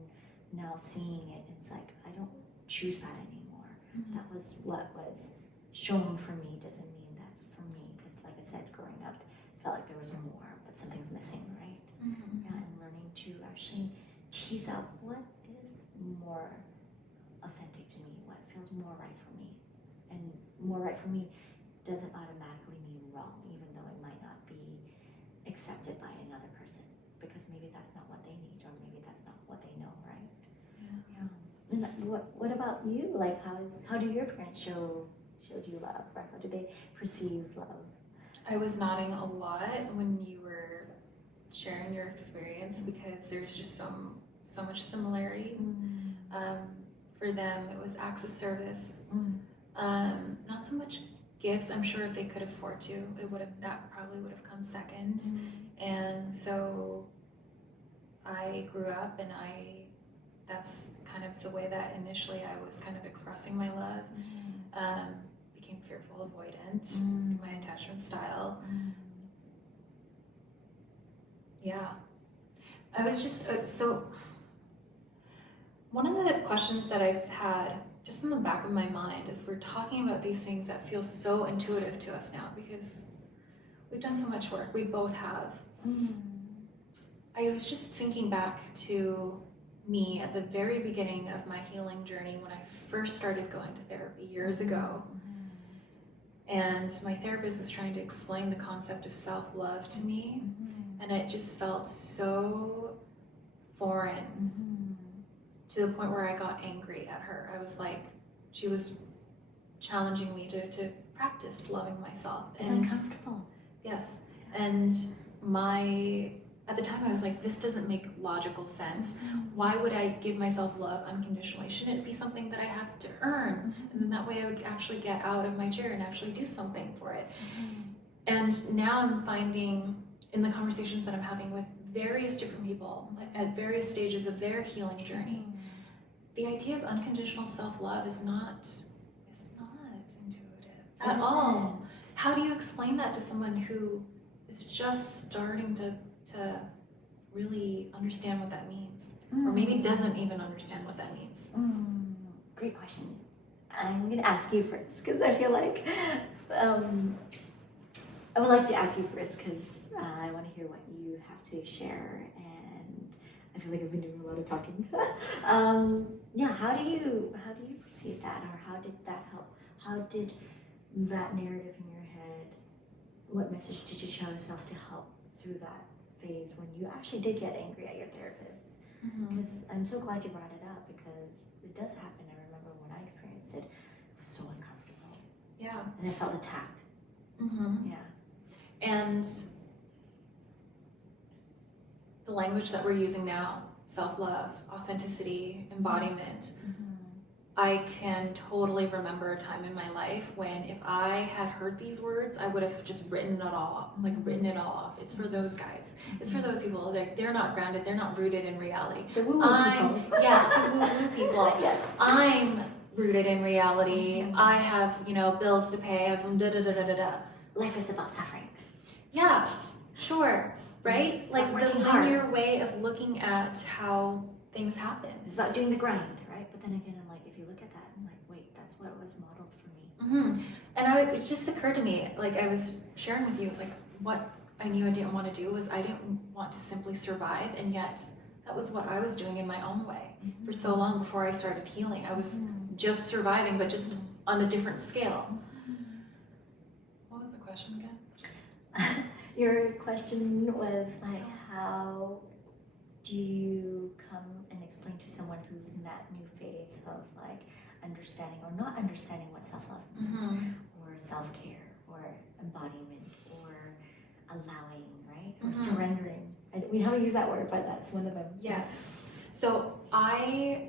now seeing it, it's like, I don't choose that anymore. That was what was shown for me, doesn't mean that's for me, because like I said, growing up, I felt like there was more, but something's missing, right? Yeah, and learning to actually tease out what is more authentic to me, what feels more right for me. And more right for me doesn't automatically mean wrong, even though it might not be accepted by another person, because maybe that's not what they need, or maybe that's not what they know, right? Yeah. And what about you? Like, how do your parents showed you love, right? How do they perceive love? I was nodding a lot when you were sharing your experience because there's just so much similarity. For them, it was acts of service. Not so much gifts. I'm sure if they could afford to, that probably would have come second. And so I grew up, and that's kind of the way that initially I was kind of expressing my love. Became fearful, avoidant, my attachment style. Yeah. I was just, so one of the questions that I've had just in the back of my mind is we're talking about these things that feel so intuitive to us now because we've done so much work. We both have. I was just thinking back to me at the very beginning of my healing journey when I first started going to therapy years ago. And my therapist was trying to explain the concept of self-love to me. And it just felt so foreign to the point where I got angry at her. I was like, she was challenging me to practice loving myself. It's uncomfortable. Yes. And at the time I was like, this doesn't make logical sense. Why would I give myself love unconditionally? Shouldn't it be something that I have to earn? And then that way I would actually get out of my chair and actually do something for it. And now I'm finding in the conversations that I'm having with various different people at various stages of their healing journey, the idea of unconditional self-love is not intuitive at all. How do you explain that to someone who is just starting to really understand what that means? Or maybe doesn't even understand what that means? Great question. I'm going to ask you first because I feel like I would like to ask you first because I want to hear what you have to share, and I feel like I've been doing a lot of talking. Yeah, how do you perceive that, or how did that help? How did that narrative in your head, what message did you tell yourself to help through that phase when you actually did get angry at your therapist? Because I'm so glad you brought it up, because it does happen. I remember when I experienced it, it was so uncomfortable. Yeah. And I felt attacked. Yeah. And the language that we're using now, self-love, authenticity, embodiment, I can totally remember a time in my life when if I had heard these words, I would have just written it all off. It's for those guys. It's for those people. They're not grounded. They're not rooted in reality. The woo-woo people. Yes, the woo-woo people. Yes. I'm rooted in reality. I have, bills to pay. I have da-da-da-da-da-da. Life is about suffering. Yeah, sure, right? It's Like about the working hard. linear way of looking at how things happen. It's about doing the grind, right? But then again, I'm like, if you look at that, I'm like, wait, that's what was modeled for me. And it just occurred to me, like I was sharing with you, it was like what I knew I didn't want to do was I didn't want to simply survive, and yet that was what I was doing in my own way for so long before I started healing. I was just surviving, but just on a different scale. What was the question again? Your question was like, how do you come and explain to someone who's in that new phase of like understanding or not understanding what self-love means, or self-care, or embodiment, or allowing, right? Or surrendering. We haven't used that word, but that's one of them. Yes. So I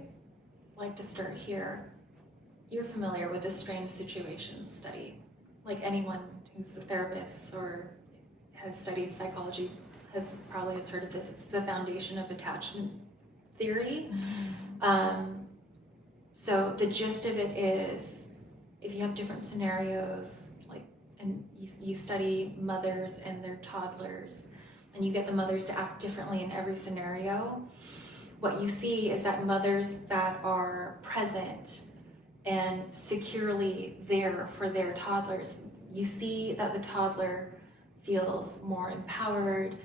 like to start here. You're familiar with the strange situations study. Like anyone who's a therapist or has studied psychology probably has heard of this. It's the foundation of attachment theory. So the gist of it is, if you have different scenarios, like, and you study mothers and their toddlers, and you get the mothers to act differently in every scenario, what you see is that mothers that are present and securely there for their toddlers, you see that the toddler feels more empowered,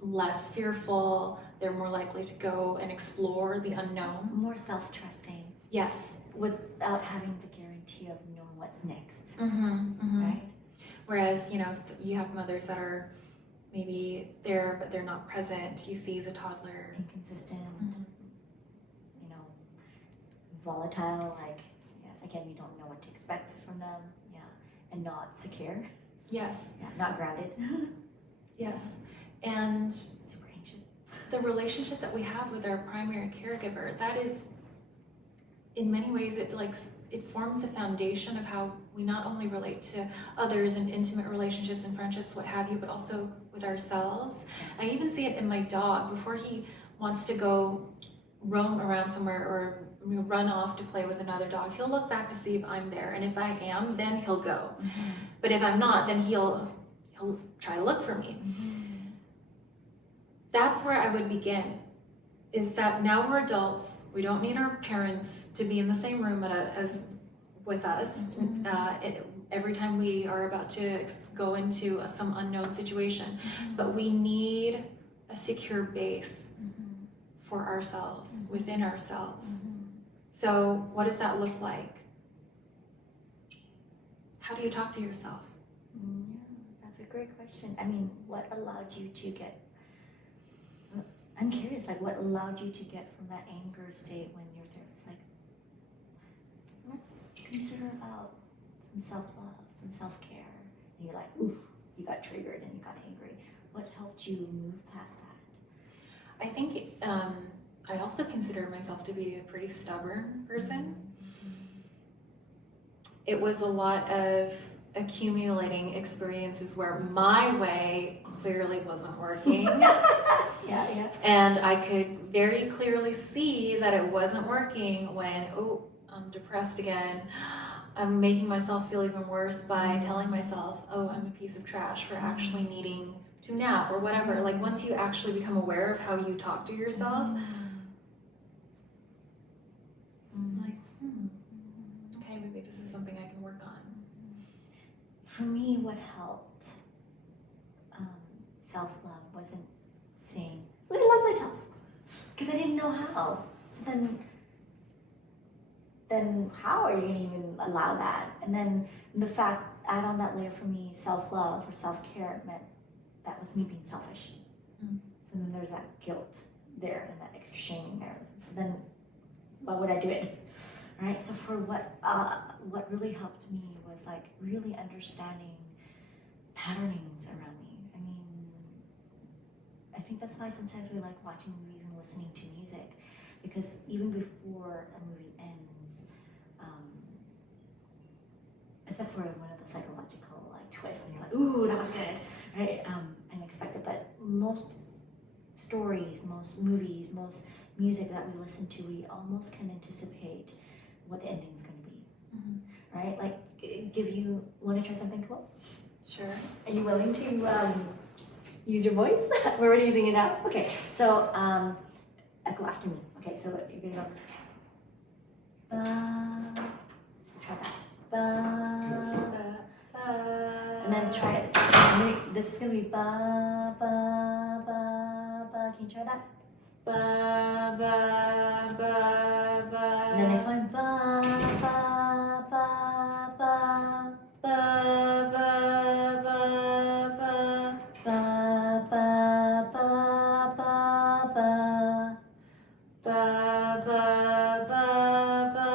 less fearful, they're more likely to go and explore the unknown. More self-trusting. Yes. Without having the guarantee of knowing what's next. Right? Whereas, if you have mothers that are maybe there, but they're not present, you see the toddler. Inconsistent, volatile, like, again, we don't know what to expect from them, and not secure. Yes. Yeah, not grounded. Yes. And super anxious. The relationship that we have with our primary caregiver, that is, in many ways, it forms the foundation of how we not only relate to others in intimate relationships and friendships, what have you, but also with ourselves. I even see it in my dog. Before he wants to go roam around somewhere or run off to play with another dog, he'll look back to see if I'm there, and if I am, then he'll go. But if I'm not, then he'll try to look for me. That's where I would begin, is that now we're adults, we don't need our parents to be in the same room as with us every time we are about to go into some unknown situation, but we need a secure base for ourselves, within ourselves. So what does that look like? How do you talk to yourself? That's a great question. I mean, what allowed you to get, I'm curious, like what allowed you to get from that anger state when your therapist like, let's consider about some self-love, some self-care, and you're like, oof, you got triggered and you got angry. What helped you move past that? I think I also consider myself to be a pretty stubborn person. It was a lot of accumulating experiences where my way clearly wasn't working. Yeah. And I could very clearly see that it wasn't working when, I'm depressed again. I'm making myself feel even worse by telling myself, I'm a piece of trash for actually needing to nap or whatever. Like once you actually become aware of how you talk to yourself, like, okay, maybe this is something I can work on. For me, what helped self-love wasn't saying, I love myself. because I didn't know how. So then how are you going to even allow that? And then the fact, add on that layer for me, self-love or self-care meant that was me being selfish. So then there's that guilt there and that extra shaming there. So then why would I do it? Right? So for what really helped me was like really understanding patternings around me. I mean, I think that's why sometimes we like watching movies and listening to music, because even before a movie ends, except for one of the psychological like twists, and you're like, ooh, that was good, right? Unexpected. But most stories, most movies, most music that we listen to, we almost can anticipate what the ending's going to be, right? Like, want to try something cool? Sure. Are you willing to use your voice? We're already using it now. Okay, so go after me. Okay, so you're going to go. So try that. And then try it. So this is going to be ba, ba, ba, ba. Can you try that? Ba, ba, ba, ba. And then next one. Ba, ba, ba, ba. Ba, ba, ba, ba. Ba, ba, ba, ba, ba. Ba, ba, ba, ba,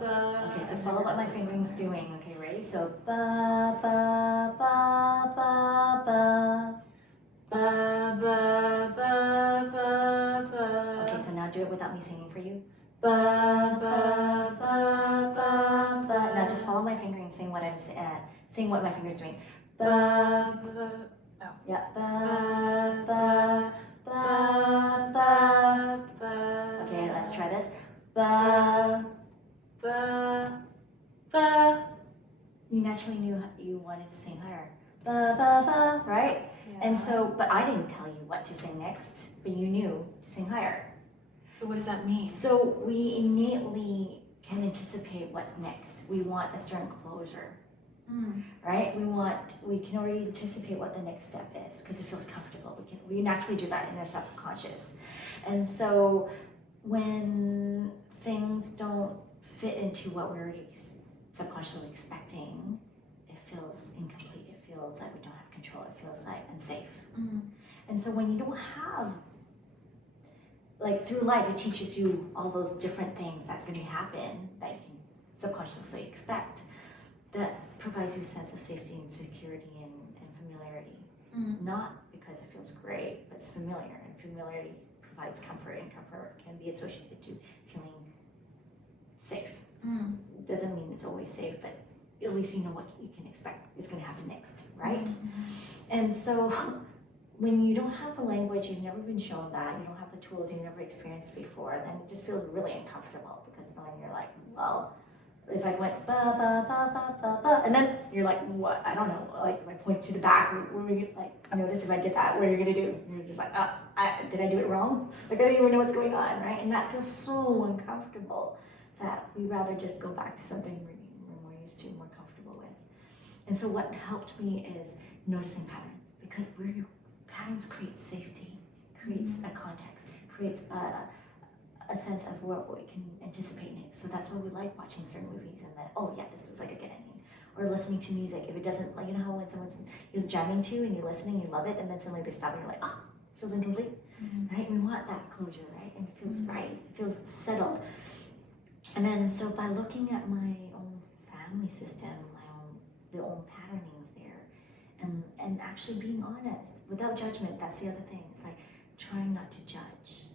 ba. Okay, so follow what my fingering's doing. Okay, ready? So ba, ba, ba, ba, ba. Ba, ba, ba, ba, ba. Okay, so now do it without me singing for you. Ba, ba, ba, ba, ba. Now just follow my fingering, sing what sing what my finger's doing. Ba, ba, Yeah. ba, Ba, ba, ba. ba. Okay, let's try this. Ba. Ba, ba. You naturally knew you wanted to sing higher. Ba, ba, ba, right? And so, but I didn't tell you what to sing next, but you knew to sing higher. So what does that mean? So we innately can anticipate what's next. We want a certain closure, right? We can already anticipate what the next step is because it feels comfortable. We naturally do that in our subconscious. And so when things don't fit into what we're already subconsciously expecting, it feels incomplete. It feels like we don't have control. It feels like unsafe. And so when you don't have, like through life, it teaches you all those different things that's going to happen that you can subconsciously expect. That provides you a sense of safety and security and familiarity. Not because it feels great, but it's familiar, and familiarity provides comfort, and comfort can be associated to feeling safe. Doesn't mean it's always safe, but at least you know what you can expect is going to happen next, right? And so when you don't have the language, you've never been shown that, you don't have the tools, you've never experienced before, then it just feels really uncomfortable, because then you're like, well, if I went ba ba ba ba ba ba, and then you're like, what? I don't know. Like if I point to the back, what were you like? Notice if I did that, what are you gonna do? And you're just like, did I do it wrong? Like I don't even know what's going on, right? And that feels so uncomfortable that we rather just go back to something we're more used to, more comfortable with. And so what helped me is noticing patterns, because patterns create safety, creates a context, creates a sense of what we can anticipate next. So that's why we like watching certain movies, and that, oh yeah, this feels like a good ending. Or listening to music, if it doesn't, like, you know how when you're jamming to and you're listening, you love it, and then suddenly they stop and you're like, oh, it feels incomplete, right? We want that closure, right? And it feels right, it feels settled. And then, so by looking at my own family system, the own patternings there, and actually being honest, without judgment, that's the other thing. It's like trying not to judge.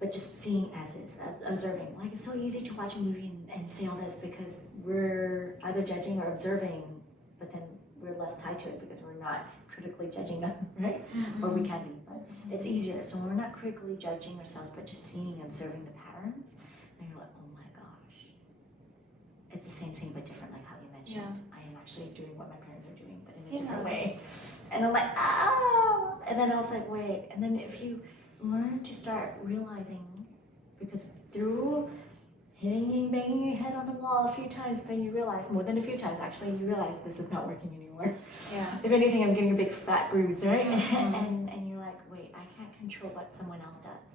But just seeing as is, observing. Like it's so easy to watch a movie and say all this because we're either judging or observing, but then we're less tied to it because we're not critically judging them, right? Or we can be, but it's easier. So we're not critically judging ourselves, but just seeing and observing the patterns, and you're like, oh my gosh. It's the same thing but different, like how you mentioned. I am actually doing what my parents are doing, but in a different way. And I'm like, ah! And then I was like, wait. And then if you learn to start realizing, because through hitting and banging your head on the wall a few times, then you realize, more than a few times actually, you realize this is not working anymore. If anything, I'm getting a big fat bruise, right? And you're like, wait, I can't control what someone else does.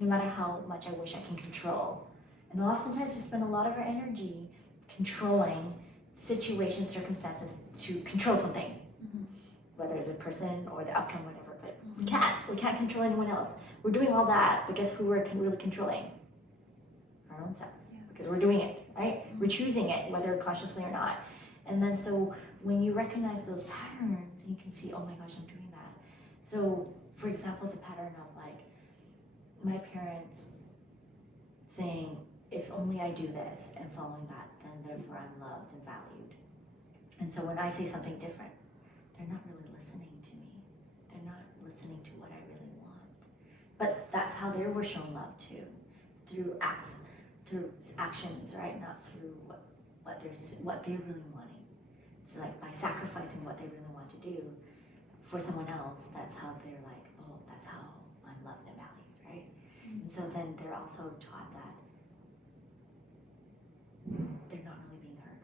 no matter how much I wish I can control. And oftentimes we spend a lot of our energy controlling situations, circumstances to control something, whether it's a person or the outcome, whatever, but we can't control anyone else. We're doing all that, but guess who we're really controlling? Our own selves, because we're doing it, right? We're choosing it, whether consciously or not. And then so when you recognize those patterns, you can see, oh my gosh, I'm doing that. So for example, the pattern of like my parents saying, if only I do this and following that, then therefore I'm loved and valued. And so when I say something different, they're not really listening to me. They're not listening to what I really want. But that's how they were shown love too, through acts, through actions, right? Not through what they're really wanting. It's like by sacrificing what they really want to do for someone else, that's how they're like, oh, that's how I'm loved and valued, right? And so then they're also taught that they're not really being heard.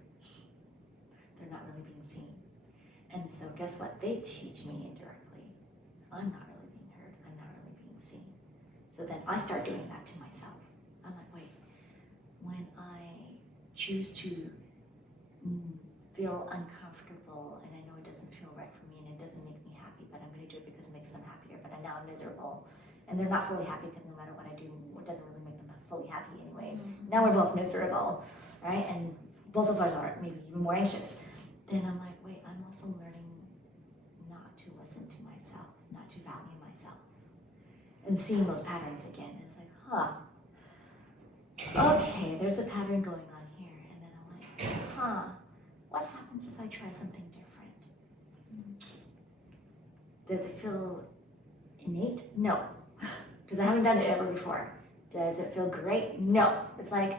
They're not really being seen. And so guess what? They teach me indirectly. I'm not really being heard. I'm not really being seen. So then I start doing that to myself. I'm like, wait, when I choose to feel uncomfortable and I know it doesn't feel right for me and it doesn't make me happy, but I'm going to do it because it makes them happier, but now I'm miserable. And they're not fully happy because no matter what I do, it doesn't really make them fully happy anyways. Now we're both miserable, right? And both of us are maybe even more anxious. Then I'm like, wait, I'm also learning not to listen to myself, not to value myself. And seeing those patterns again, it's like, okay, there's a pattern going on here. And then I'm like, what happens if I try something different? Does it feel innate? No, because I haven't done it ever before. Does it feel great? No. It's like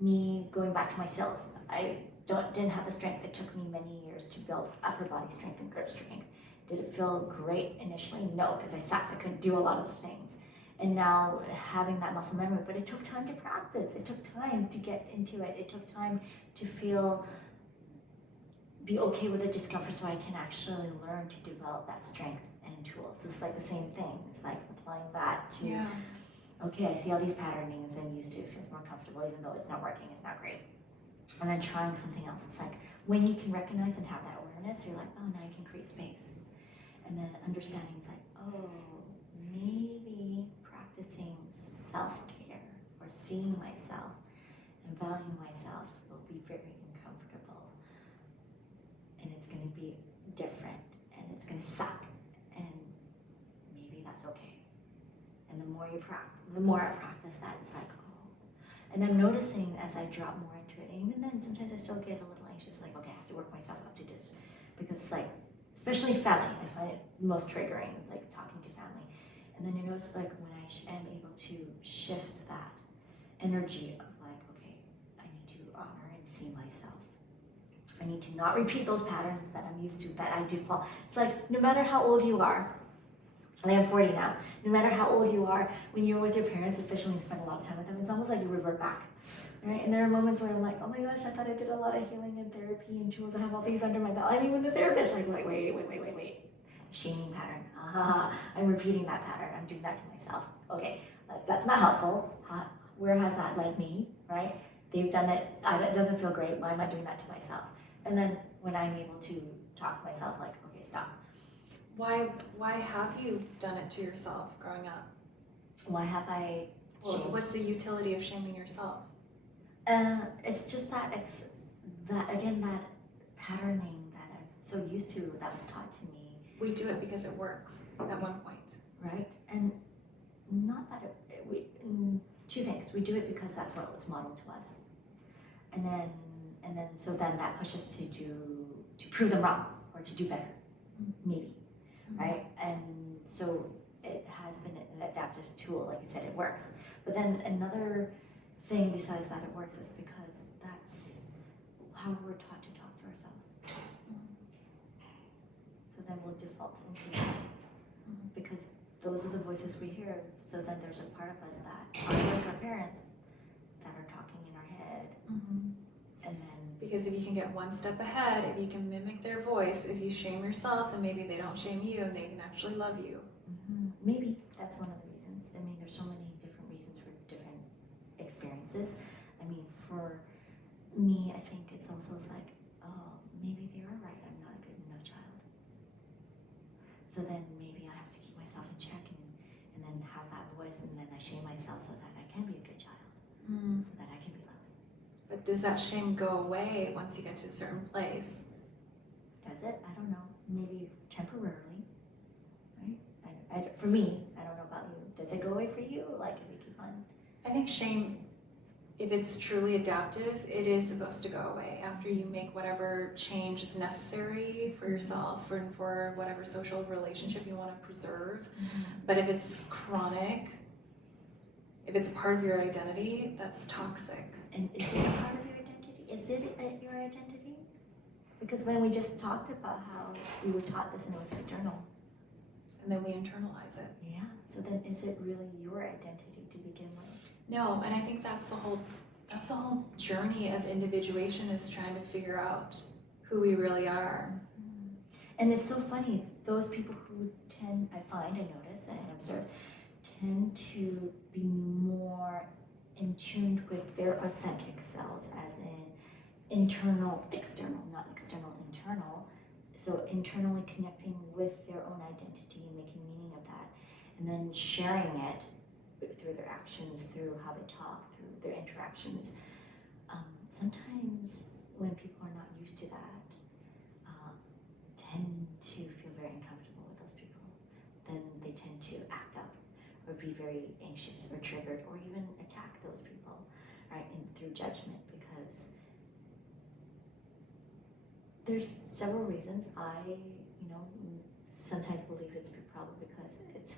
me going back to my cells. I didn't have the strength. It took me many years to build upper body strength and grip strength. Did it feel great initially? No, because I sucked. I couldn't do a lot of the things. And now having that muscle memory, but it took time to practice. It took time to get into it. It took time to be okay with the discomfort so I can actually learn to develop that strength and tools. It's like the same thing. It's like applying that to, okay, I see all these patternings and used to, it feels more comfortable even though it's not working, it's not great. And then trying something else. It's like when you can recognize and have that awareness, you're like, oh, now you can create space. And then understanding is like, oh, maybe practicing self-care or seeing myself and valuing myself will be very uncomfortable. And it's going to be different and it's going to suck. And maybe that's okay. And the more you practice, the more I practice that, it's like, oh. And I'm noticing as I drop more into it, and even then, sometimes I still get a little anxious, like, okay, I have to work myself up to this. Because, like, especially family, I find it most triggering, like, talking to family. And then you notice, like, when I am able to shift that energy of, like, okay, I need to honor and see myself. I need to not repeat those patterns that I'm used to, that I default. It's like, no matter how old you are, I am 40 now. No matter how old you are, when you're with your parents, especially when you spend a lot of time with them, it's almost like you revert back, right? And there are moments where I'm like, oh my gosh, I thought I did a lot of healing and therapy and tools. I have all these under my belt. I mean, when the therapist like wait. Shaming pattern. I'm repeating that pattern. I'm doing that to myself. Okay, that's not helpful. Where has that led me, right? They've done it. It doesn't feel great. Why am I doing that to myself? And then when I'm able to talk to myself, like, okay, stop. Why have you done it to yourself growing up? Why have I shamed? What's the utility of shaming yourself? It's just that that patterning that I'm so used to, that was taught to me. We do it because it works at one point. Right? And not that two things. We do it because that's what was modeled to us. And then so then that pushes us to prove them wrong or to do better. Maybe. Right? And so it has been an adaptive tool, like you said, it works. But then another thing besides that it works is because that's how we're taught to talk to ourselves. So then we'll default into that because those are the voices we hear. So then there's a part of us that are like our parents that are talking in our head. And then because if you can get one step ahead, if you can mimic their voice, if you shame yourself, then maybe they don't shame you and they can actually love you. Maybe that's one of the reasons. I mean, there's so many different experiences. I mean, for me, I think it's also like, oh, maybe they are right. I'm not a good enough child. So then maybe I have to keep myself in check and then have that voice, and then I shame myself so that I can be a good child, so that I can be loved. But does that shame go away once you get to a certain place? Does it? I don't know. Maybe temporarily, right? For me, I don't know about you. Does it go away for you? Like if you keep on? I think shame, if it's truly adaptive, it is supposed to go away after you make whatever change is necessary for yourself and for whatever social relationship you want to preserve. But if it's chronic, if it's part of your identity, that's toxic. And is it a part of your identity? Is it your identity? Because then we just talked about how we were taught this and it was external. And then we internalize it. Yeah. So then is it really your identity to begin with? No, and I think that's the whole journey of individuation, is trying to figure out who we really are. And it's so funny, those people who tend, I notice and observe, tend to be more in tune with their authentic selves, as in internal, external, not external, internal. So internally connecting with their own identity and making meaning of that, and then sharing it through their actions, through how they talk, through their interactions. Sometimes when people are not used to that, tend to feel very uncomfortable with those people, then they tend to act out or be very anxious or triggered or even attack those people, right? And through judgment, because there's several reasons. I, sometimes believe it's probably because it's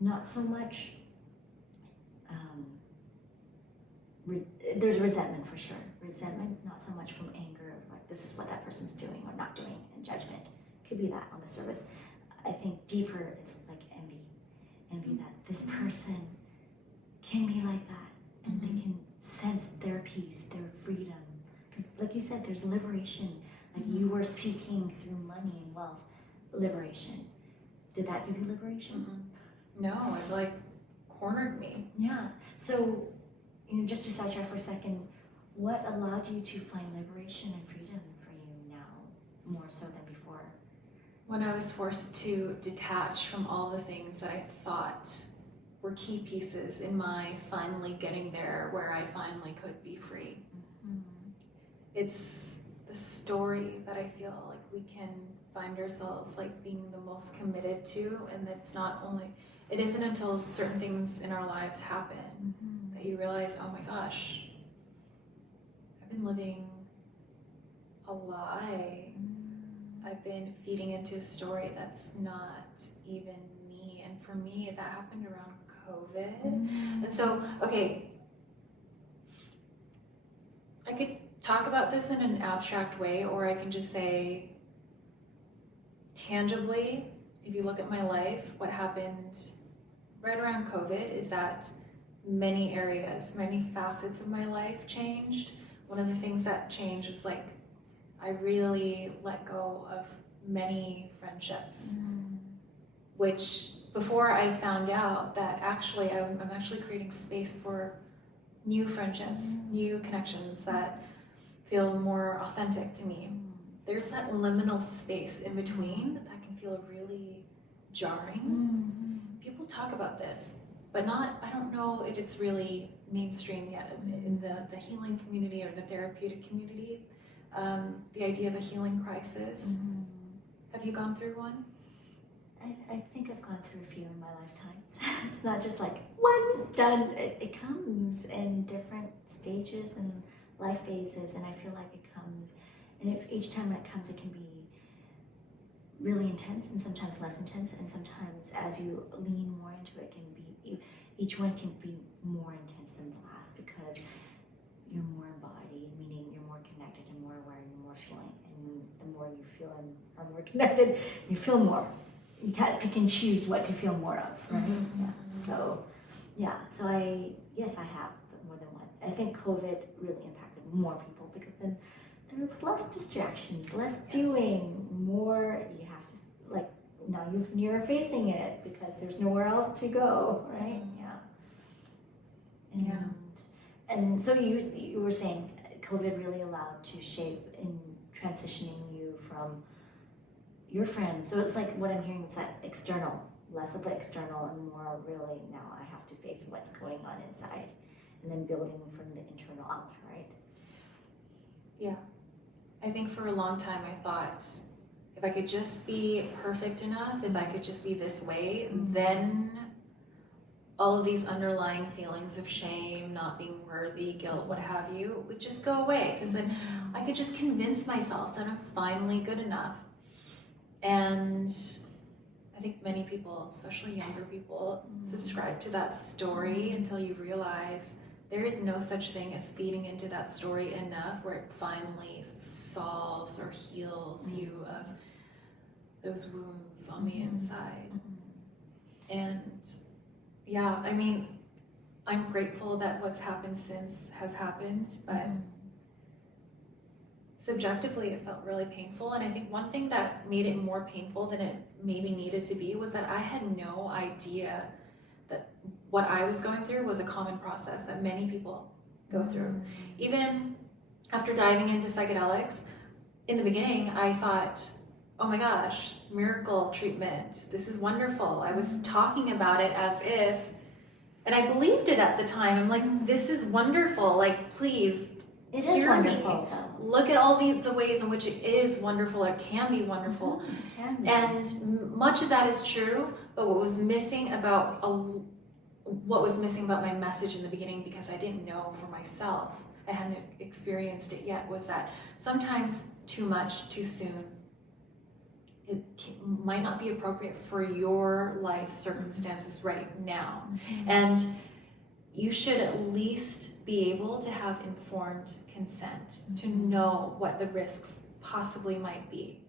not so much, there's resentment for sure. Resentment, not so much from anger, of like, this is what that person's doing or not doing, and judgment. Could be that on the surface. I think deeper is like envy. Envy that this person can be like that, and they can sense their peace, their freedom. Because like you said, there's liberation. Like you were seeking through money and wealth, liberation. Did that give you liberation? No, it like cornered me. Yeah. So, just to sidetrack for a second, what allowed you to find liberation and freedom for you now, more so than before? When I was forced to detach from all the things that I thought were key pieces in my finally getting there where I finally could be free. It's the story that I feel like we can find ourselves like being the most committed to, and that's not only, it isn't until certain things in our lives happen that you realize, oh my gosh, I've been living a lie. I've been feeding into a story that's not even me. And for me, that happened around COVID. And so, okay, I could talk about this in an abstract way, or I can just say tangibly, if you look at my life, what happened right around COVID is that many areas, many facets of my life changed. One of the things that changed is like, I really let go of many friendships, which before I found out that actually I'm actually creating space for new friendships, new connections that feel more authentic to me. There's that liminal space in between that can feel really jarring. People talk about this, but I don't know if it's really mainstream yet in the healing community or the therapeutic community. The idea of a healing crisis. Have you gone through one? I think I've gone through a few in my lifetimes. It's not just like one, done. It comes in different stages and life phases, and I feel like it comes, and if each time it comes, it can be really intense and sometimes less intense, and sometimes as you lean more into it, can be, each one can be more intense than the last because you're more embodied, meaning you're more connected and more aware, you're more feeling, and the more you feel and are more connected, you feel more. You can't pick and choose what to feel more of, right? So I have, but more than once. I think COVID really impacted more people because then there's less distractions, less doing, more you have to, like, now you're facing it because there's nowhere else to go, right? And And so you were saying COVID really allowed to shape in transitioning you from your friends. So it's like what I'm hearing is that external, less of the external and more really now I have to face what's going on inside, and then building from the internal out, right? Yeah. I think for a long time I thought if I could just be perfect enough, if I could just be this way, then all of these underlying feelings of shame, not being worthy, guilt, what have you, would just go away, because then I could just convince myself that I'm finally good enough. And I think many people, especially younger people, subscribe to that story until you realize there is no such thing as feeding into that story enough where it finally solves or heals you of those wounds on the inside. And yeah, I mean, I'm grateful that what's happened since has happened, but subjectively it felt really painful. And I think one thing that made it more painful than it maybe needed to be was that I had no idea that what I was going through was a common process that many people go through. Even after diving into psychedelics, in the beginning I thought, oh my gosh, miracle treatment, this is wonderful. I was talking about it as if, and I believed it at the time. I'm like, this is wonderful. Like, please, It is hear wonderful, me. though. Look at all the ways in which it is wonderful, or can be wonderful. It can be. And much of that is true, but what was missing about my message in the beginning, because I didn't know for myself, I hadn't experienced it yet, was that sometimes too much, too soon, might not be appropriate for your life circumstances right now. And you should at least be able to have informed consent to know what the risks possibly might be.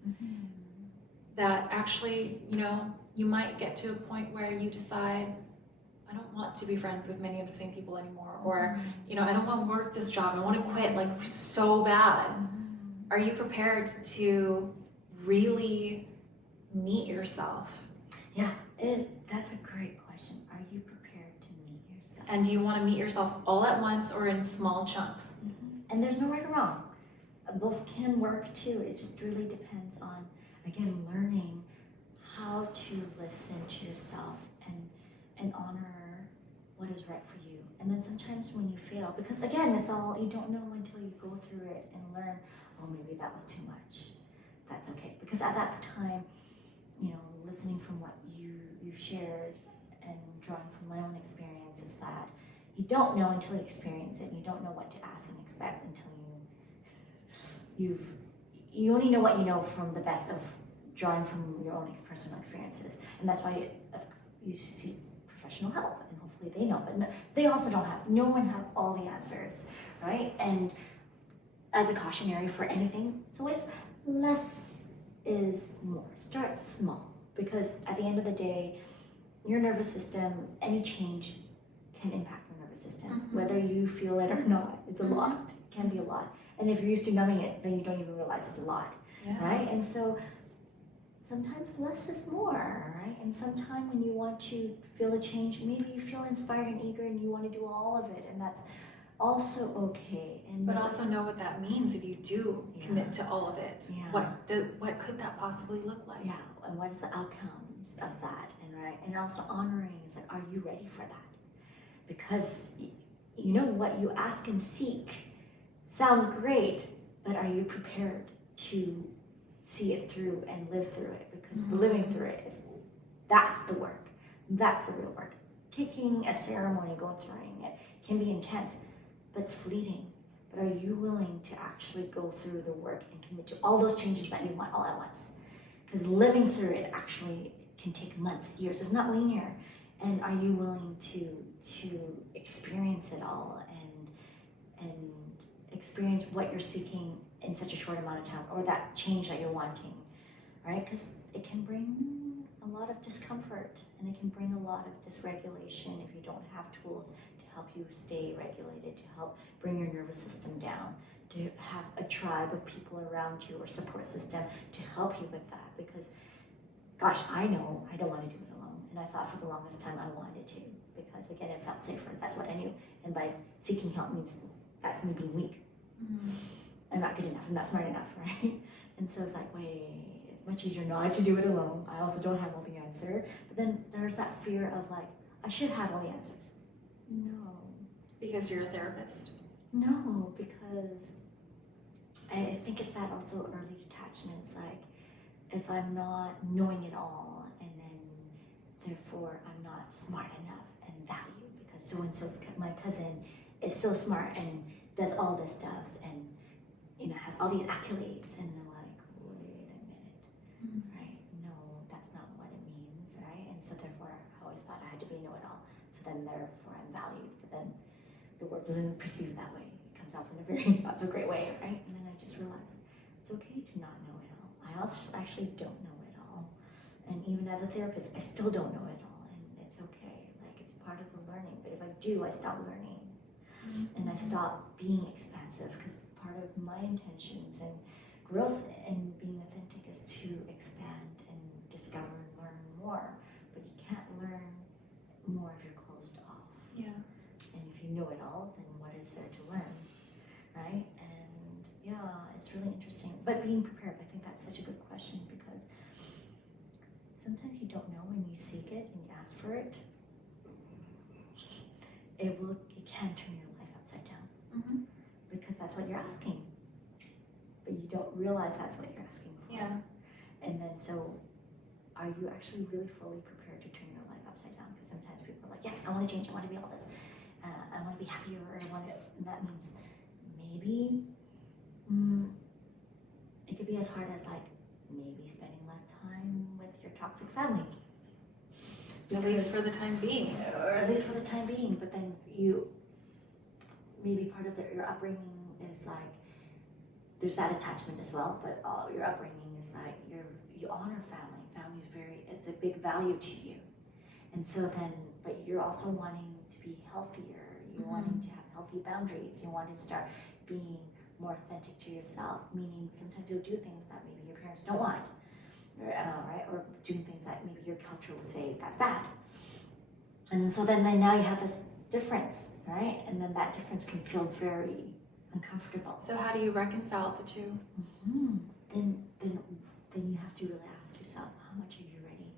That actually, you might get to a point where you decide, I don't want to be friends with many of the same people anymore, or I don't want to work this job, I want to quit like so bad. Are you prepared to really meet yourself? Yeah, that's a great question. Are you prepared to meet yourself? And do you want to meet yourself all at once or in small chunks? And there's no right or wrong. Both can work too. It just really depends on, again, learning how to listen to yourself and honor what is right for you. And then sometimes when you fail, because again, it's all, you don't know until you go through it and learn, oh, maybe that was too much. That's okay. Because at that time, listening from what you've shared and drawing from my own experience is that you don't know until you experience it. You don't know what to ask and expect until you only know what you know from the best of drawing from your own personal experiences. And that's why you seek professional help, and hopefully they know, but they also no one has all the answers, right? And as a cautionary for anything, it's always less is more. Start small, because at the end of the day, your nervous system, any change can impact your nervous system, whether you feel it or not. It's a lot. It can be a lot. And if you're used to numbing it, then you don't even realize it's a lot, right? And so sometimes less is more, right? And sometimes when you want to feel a change, maybe you feel inspired and eager and you want to do all of it, and that's also okay. But also know what that means if you do commit to all of it. What could that possibly look like? Yeah, and what is the outcomes of that? And also honoring, it's like, are you ready for that? Because what you ask and seek sounds great, but are you prepared to see it through and live through it? Because the living through it that's the work. That's the real work. Taking a ceremony, going through it can be intense, but it's fleeting. But are you willing to actually go through the work and commit to all those changes that you want all at once? Because living through it actually can take months, years. It's not linear. And are you willing to experience it all and experience what you're seeking in such a short amount of time, or that change that you're wanting, right? Because it can bring a lot of discomfort, and it can bring a lot of dysregulation if you don't have tools to help you stay regulated, to help bring your nervous system down, to have a tribe of people around you or support system to help you with that. Because, gosh, I know I don't want to do it alone, and I thought for the longest time I wanted to. because again, it felt safer. That's what I knew. And by seeking help means that's me being weak. Mm-hmm. I'm not good enough. I'm not smart enough, right? And so it's like, wait, it's much easier not to do it alone. I also don't have all the answer. But then there's that fear of like, I should have all the answers. No. Because you're a therapist. No, because I think it's that also early detachment. It's like, if I'm not knowing it all, and then therefore I'm not smart enough and valued because so-and-so's my cousin is so smart and does all this stuff and, you know, has all these accolades, and they're like, wait a minute, right? No, that's not what it means, right? And so therefore I always thought I had to be know-it-all. So then therefore I'm valued, but then the world doesn't perceive it that way. It comes off in a very not so great way, right? And then I just realized it's okay to not know it all. I also actually don't know it all. And even as a therapist, I still don't know it all. And it's okay. Like, it's part of the learning. But if I do, I stop learning. And I stop being expansive, because part of my intentions and growth and being authentic is to expand and discover and learn more. But you can't learn more if you're closed off. Yeah. And if you know it all, then what is there to learn, right? And yeah, it's really interesting. But being prepared, I think that's such a good question, because sometimes you don't know when you seek it and you ask for it. It can turn your life upside down, because that's what you're asking. But you don't realize that's what you're asking for. Yeah. And then so, are you actually really fully prepared to turn your life upside down? Because sometimes people are like, yes, I want to change, I want to be all this. I want to be happier, I want to, and that means maybe it could be as hard as like maybe spending less time with your toxic family. At least for the time being. Or at least for the time being, but then you, maybe part of your upbringing is like, there's that attachment as well, but all your upbringing is like, you honor family. Family's it's a big value to you. And so then, but you're also wanting to be healthier. You're wanting to have healthy boundaries. You want to start being more authentic to yourself, meaning sometimes you'll do things that maybe your parents don't want, right? Or doing things that maybe your culture would say that's bad. And so then now you have this difference, right? And then that difference can feel very uncomfortable. So how do you reconcile the two? Then you have to really ask yourself, how much are you ready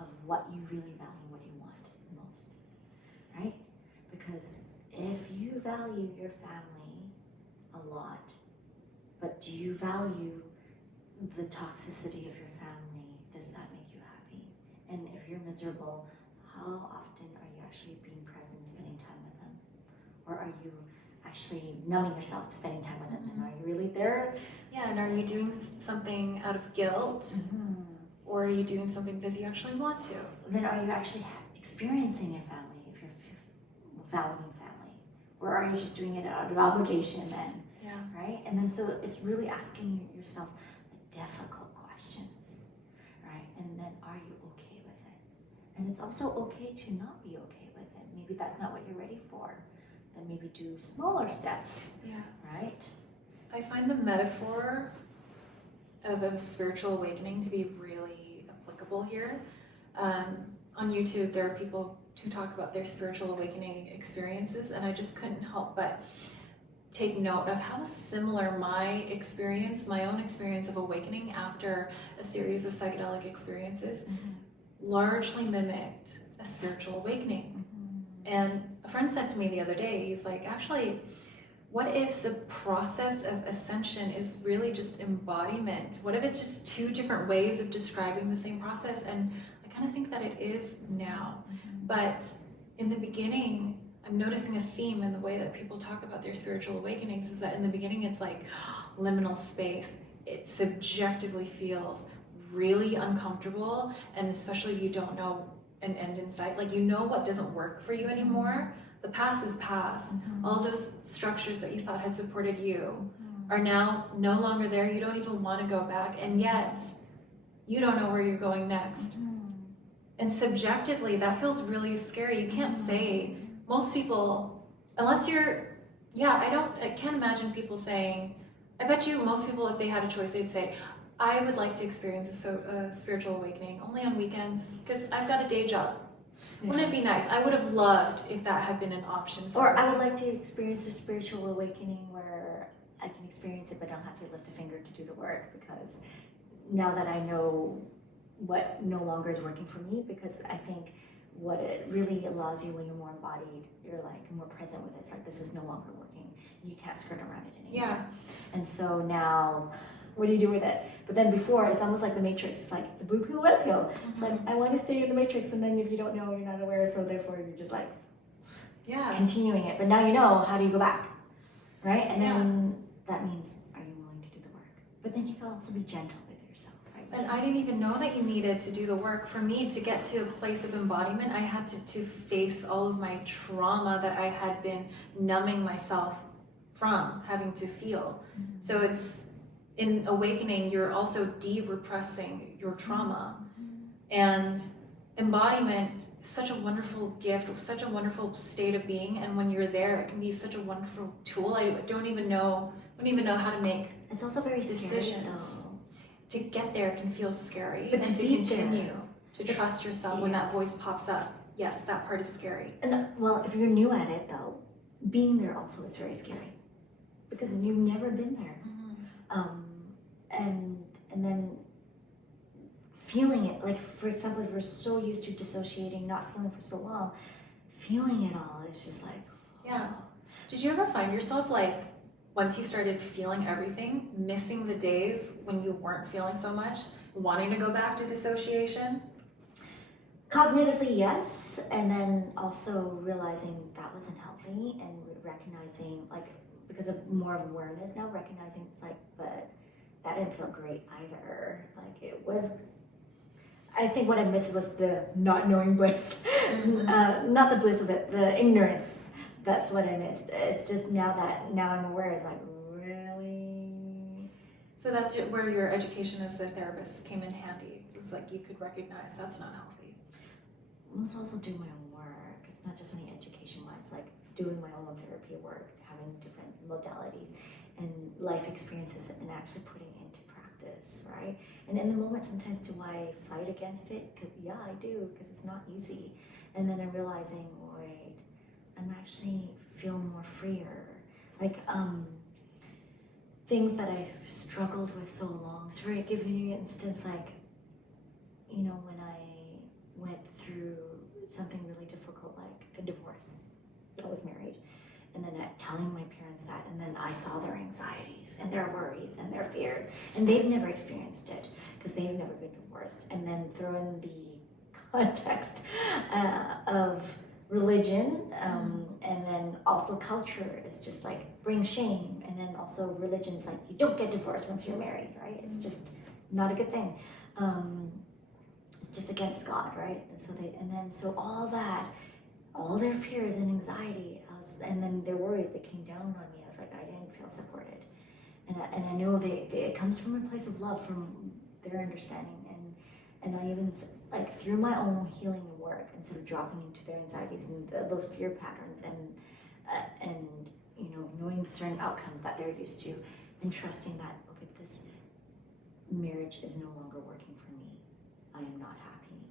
of what you really value, what you want most, right? Because if you value your family a lot, but do you value the toxicity of your family, does that make you happy? And if you're miserable, how often are you actually being present, spending time with them? Or are you actually numbing yourself, spending time with them? And are you really there? Yeah, and are you doing something out of guilt? Or are you doing something because you actually want to? Then are you actually experiencing your family, if you're valuing family? Or are you just doing it out of obligation then? Yeah. Right? And then so it's really asking yourself the difficult questions, right? And then are you okay with it? And it's also okay to not be okay with it. Maybe that's not what you're ready for. Then maybe do smaller steps. Yeah. Right? I find the metaphor of a spiritual awakening to be really applicable here. On YouTube, there are people who talk about their spiritual awakening experiences, and I just couldn't help but take note of how similar my own experience of awakening after a series of psychedelic experiences largely mimicked a spiritual awakening. And a friend said to me the other day, he's like, actually, what if the process of ascension is really just embodiment? What if it's just two different ways of describing the same process? And I kind of think that it is now. But in the beginning, I'm noticing a theme in the way that people talk about their spiritual awakenings is that in the beginning, it's like liminal space. It subjectively feels really uncomfortable, and especially if you don't know an end in sight, like you know what doesn't work for you anymore. The past is past. All those structures that you thought had supported you are now no longer there. You don't even want to go back, and yet you don't know where you're going next. And subjectively, that feels really scary. You can't say, most people, unless you're, I can't imagine people saying, I bet you most people, if they had a choice, they'd say, I would like to experience a spiritual awakening only on weekends because I've got a day job. Wouldn't it be nice? I would have loved if that had been an option for Or me. I would like to experience a spiritual awakening where I can experience it but don't have to lift a finger to do the work, because now that I know what no longer is working for me, because I think what it really allows you when you're more embodied, you're like more present with it. It's like, this is no longer working. You can't skirt around it anymore. Yeah. And so now, what do you do with it? But then before, it's almost like the Matrix. It's like the blue pill, red pill. It's like, I want to stay in the Matrix, and then if you don't know, you're not aware, so therefore you're just like continuing it. But now you know, how do you go back? Right? And then that means, are you willing to do the work? But then you can also be gentle with yourself, right? And I didn't even know that you needed to do the work. For me to get to a place of embodiment, I had to face all of my trauma that I had been numbing myself from having to feel. So it's, in awakening, you're also de-repressing your trauma. And embodiment is such a wonderful gift, such a wonderful state of being, and when you're there, it can be such a wonderful tool. I wouldn't even know how to make it's also very decisions. Scary, to get there can feel scary, but and to continue to But trust yourself when that voice pops up. Yes, that part is scary. And well, if you're new at it though, being there also is very scary, because you've never been there. And then feeling it, like for example, if we're so used to dissociating, not feeling for so long, feeling it all is just like, Yeah. Did you ever find yourself like, once you started feeling everything, missing the days when you weren't feeling so much, wanting to go back to dissociation? Cognitively, yes, and then also realizing that wasn't healthy, and recognizing, like, because of more of awareness now, recognizing it's like, but that didn't feel great either. Like, it was, I think what I missed was the not knowing bliss. Not the bliss of it, the ignorance. That's what I missed. It's just now I'm aware, it's like, really? So that's where your education as a therapist came in handy. It was like you could recognize that's not healthy. I must also do my own work. It's not just only education-wise, like doing my own therapy work, having different modalities and life experiences, and actually putting it into practice, right? And in the moment, sometimes do I fight against it? Because yeah, I do, because it's not easy. And then I'm realizing, wait, I'm actually feeling more freer. Like things that I've struggled with so long. So for giving you an instance, like, you know, when I went through something really difficult, like a divorce. I was married, and then telling my parents that, and then I saw their anxieties and their worries and their fears, and they've never experienced it because they've never been divorced. And then throw in the context of religion, and then also culture is just like bring shame, and then also religion's like you don't get divorced once you're married, right? It's just not a good thing. It's just against God, right? And so all that, all their fears and anxiety, and then their worries that came down on me, I was like, I didn't feel supported. And I know it comes from a place of love, from their understanding. And I even, like, through my own healing and work, instead of dropping into their anxieties and those fear patterns, and you know, knowing the certain outcomes that they're used to, and trusting that, okay, this marriage is no longer working for me. I am not happy,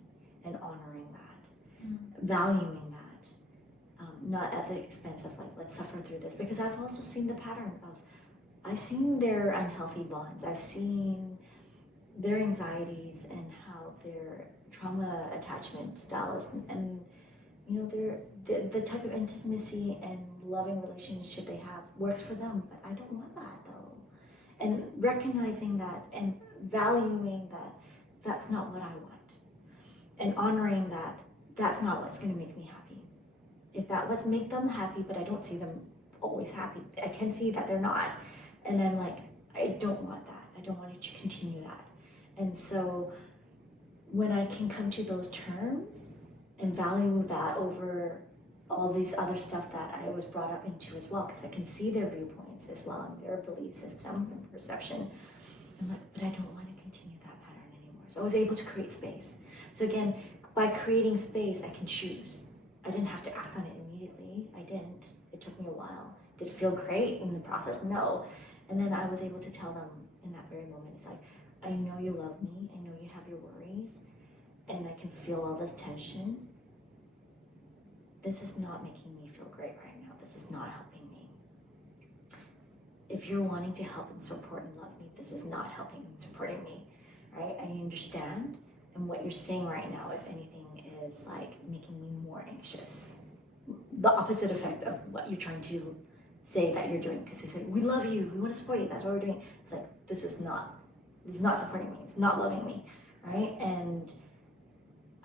and honoring that, valuing that, not at the expense of like, let's suffer through this, because I've also seen the pattern of, I've seen their unhealthy bonds, I've seen their anxieties and how their trauma attachment styles, and you know, the type of intimacy and loving relationship they have works for them, but I don't want that though. And recognizing that and valuing that that's not what I want, and honoring that that's not what's going to make me happy. If that would make them happy, but I don't see them always happy, I can see that they're not, and I'm like, I don't want that. I don't want to continue that. And so when I can come to those terms and value that over all these other stuff that I was brought up into as well, because I can see their viewpoints as well and their belief system and perception, I'm like, but I don't want to continue that pattern anymore. So I was able to create space. So again, by creating space, I can choose. I didn't have to act on it immediately. I didn't. It took me a while. Did it feel great in the process? No. And then I was able to tell them in that very moment, it's like, I know you love me, I know you have your worries, and I can feel all this tension, this is not making me feel great right now. This is not helping me. If you're wanting to help and support and love me, this is not helping and supporting me, right? I understand. And what you're saying right now, if anything, is like making me more anxious. The opposite effect of what you're trying to say that you're doing. Because they say, we love you, we want to support you, that's what we're doing. It's like, this is not supporting me, it's not loving me, right? And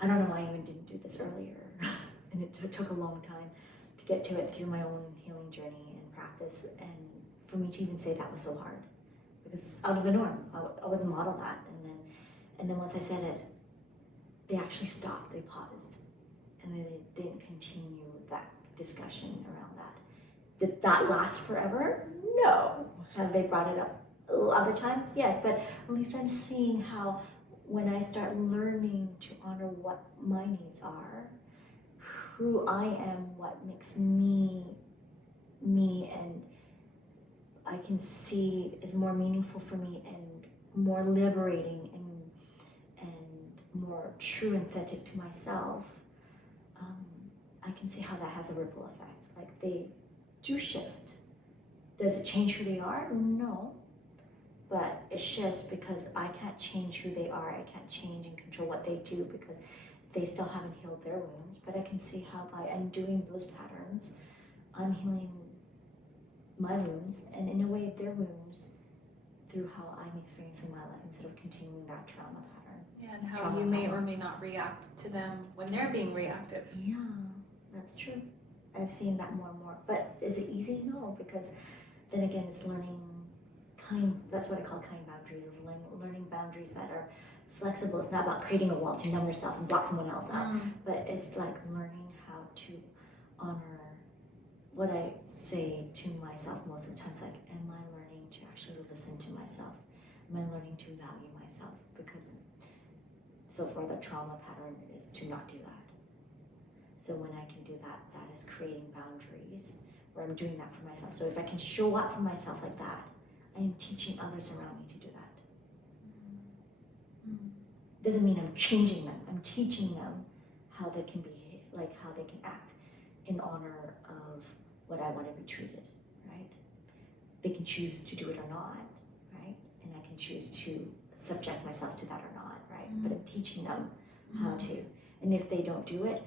I don't know why I even didn't do this earlier. And it took a long time to get to it through my own healing journey and practice. And for me to even say that was so hard. Because it's out of the norm. I wasn't modeled that. And then once I said it, they actually stopped, they paused. And they didn't continue that discussion around that. Did that last forever? No. Have they brought it up other times? Yes, but at least I'm seeing how when I start learning to honor what my needs are, who I am, what makes me, and I can see is more meaningful for me and more liberating and more true and authentic to myself, I can see how that has a ripple effect. Like they do shift. Does it change who they are? No. But it shifts because I can't change who they are. I can't change and control what they do because they still haven't healed their wounds. But I can see how by undoing those patterns, I'm healing my wounds and in a way their wounds through how I'm experiencing my life instead of continuing that trauma pattern. Yeah, and how you may or may not react to them when they're being reactive. Yeah, that's true. I've seen that more and more. But is it easy? No, because then again, it's learning that's what I call kind boundaries, is learning boundaries that are flexible. It's not about creating a wall to numb yourself and block someone else out, but it's like learning how to honor what I say to myself most of the times. Like, am I learning to actually listen to myself? Am I learning to value myself? Because so far the trauma pattern is to not do that. So when I can do that, that is creating boundaries where I'm doing that for myself. So if I can show up for myself like that, I am teaching others around me to do that. Doesn't mean I'm changing them. I'm teaching them how they can be, like how they can act in honor of what I want to be treated, right? They can choose to do it or not, right? And I can choose to subject myself to that or not, right? But I'm teaching them how to. And if they don't do it,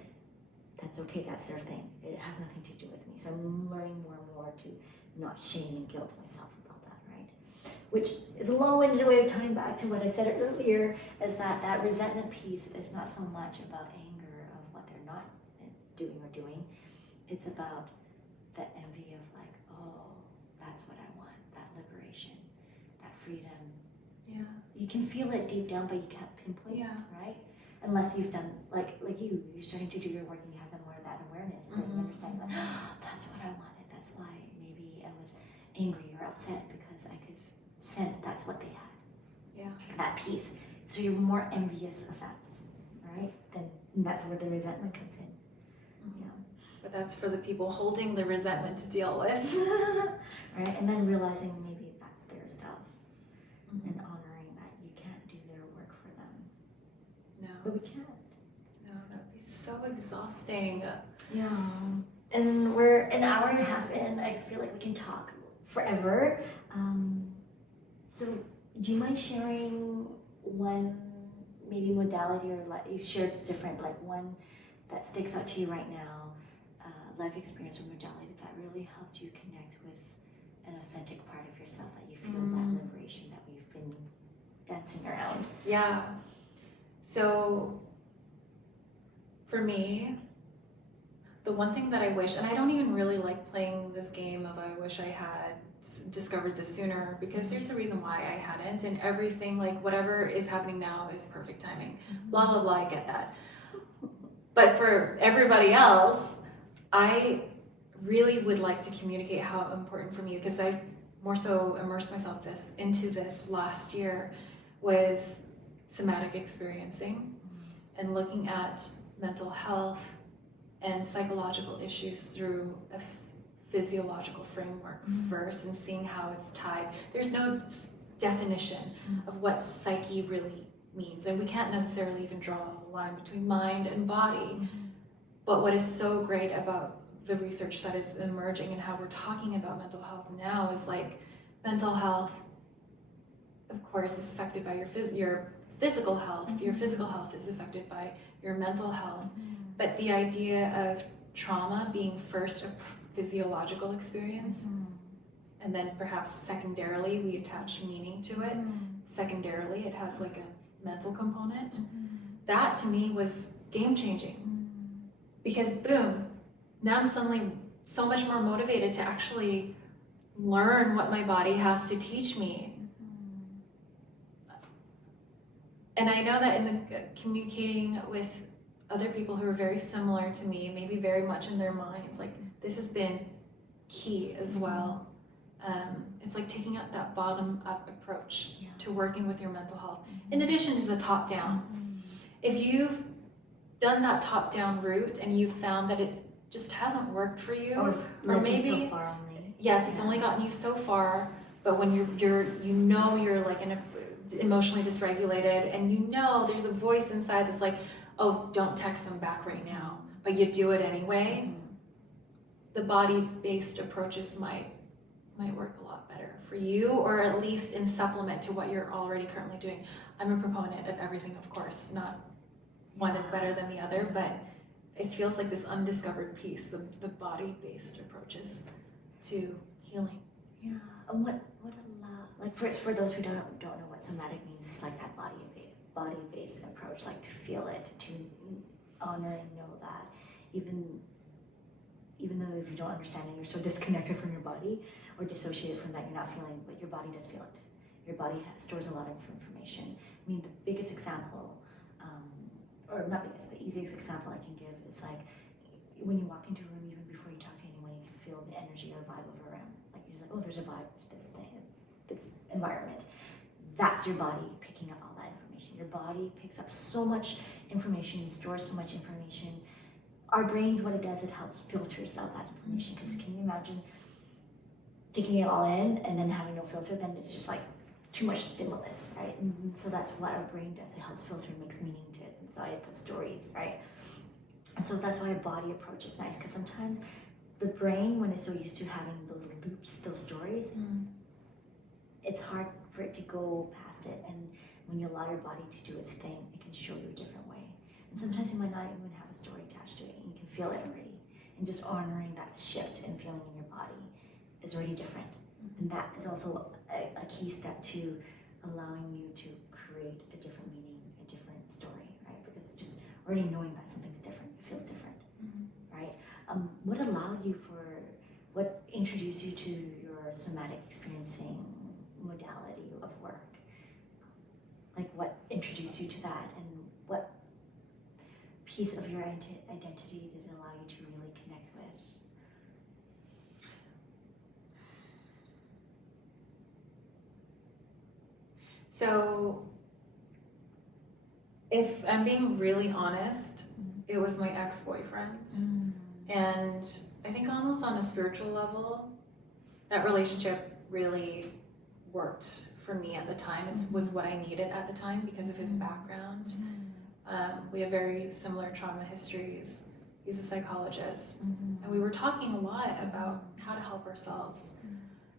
that's okay, that's their thing. It has nothing to do with me. So I'm learning more and more to not shame and guilt myself about that, right? Which is a long-winded way of tying back to what I said earlier, is that resentment piece is not so much about anger of what they're not doing. It's about the envy of like, oh, that's what I want, that liberation, that freedom. Yeah. You can feel it deep down, but you can't pinpoint it, right? Unless you've done, like you're starting to do your work and you have more of that awareness, that you understand that, oh, that's what I wanted. That's why maybe I was angry or upset, because I could sense that's what they had. Yeah. That piece. So you're more envious of that, right? Then that's where the resentment comes in. Yeah. But that's for the people holding the resentment to deal with. Right? And then realizing maybe that's their stuff. And honoring that you can't do their work for them. No. But we can't. No, that would be so exhausting. Yeah. And we're an hour and a half in. I feel like we can talk forever. So do you mind sharing one maybe modality, or like you've shared different, like one that sticks out to you right now, life experience or modality that really helped you connect with an authentic part of yourself, that you feel that liberation that we've been dancing around? Yeah. So for me, the one thing that I wish, and I don't even really like playing this game of I wish I had discovered this sooner, because there's a reason why I hadn't, and everything, like whatever is happening now is perfect timing. Blah, blah, blah, I get that. But for everybody else, I really would like to communicate how important for me, because I more so immersed myself into this last year, was somatic experiencing and looking at mental health and psychological issues through a physiological framework first, and seeing how it's tied. There's no definition of what psyche really means, and we can't necessarily even draw a line between mind and body, But what is so great about the research that is emerging and how we're talking about mental health now is like mental health, of course, is affected by your physical health. Your physical health is affected by your mental health. But the idea of trauma being first a physiological experience, and then perhaps secondarily we attach meaning to it. Secondarily, it has like a mental component. That to me was game-changing. Because boom, now I'm suddenly so much more motivated to actually learn what my body has to teach me. And I know that in the communicating with other people who are very similar to me, maybe very much in their minds, like this has been key as well. It's like taking up that bottom-up approach to working with your mental health, in addition to the top-down. If you've done that top-down route and you've found that it just hasn't worked for you, or maybe so far only. Yes, it's only gotten you so far. But when you're like emotionally dysregulated, and you know there's a voice inside that's like, oh, don't text them back right now, but you do it anyway. The body-based approaches might work a lot better for you, or at least in supplement to what you're already currently doing. I'm a proponent of everything, of course, not one is better than the other, but it feels like this undiscovered piece, the body-based approaches to healing. Yeah, and what like for those who don't know what somatic means, it's like that body-based approach, like to feel it, to honor and know that even though if you don't understand it, you're so disconnected from your body or dissociated from that, you're not feeling, but your body does feel it. Your body stores a lot of information. I mean, the biggest example, or not biggest, the easiest example I can give is like when you walk into a room, even before you talk to anyone, you can feel the energy or vibe of a room. Like you're just like, oh, there's a vibe, there's this thing, this environment. That's your body picking up all that information. Your body picks up so much information, stores so much information. Our brains, what it does, it helps filters out that information. Because can you imagine taking it all in and then having no filter? Then it's just like too much stimulus, right? And so that's what our brain does. It helps filter and makes meaning to it. And so it puts stories, right? And so that's why a body approach is nice, because sometimes the brain, when it's so used to having those loops, those stories, it's hard for it to go past it. And when you allow your body to do its thing, it can show you a different way. And sometimes you might not even have a story attached to it, and you can feel it already. And just honoring that shift and feeling in your body is already different. And that is also a key step to allowing you to create a different meaning, a different story, right? Because just already knowing that something's different, it feels different, right? What introduced you to your somatic experiencing modality of work? Like what introduced you to that, and what piece of your identity did it allow you to really connect with? So if I'm being really honest, it was my ex-boyfriend. And I think almost on a spiritual level, that relationship really worked for me at the time. It was what I needed at the time because of his background. We have very similar trauma histories. He's a psychologist. And we were talking a lot about how to help ourselves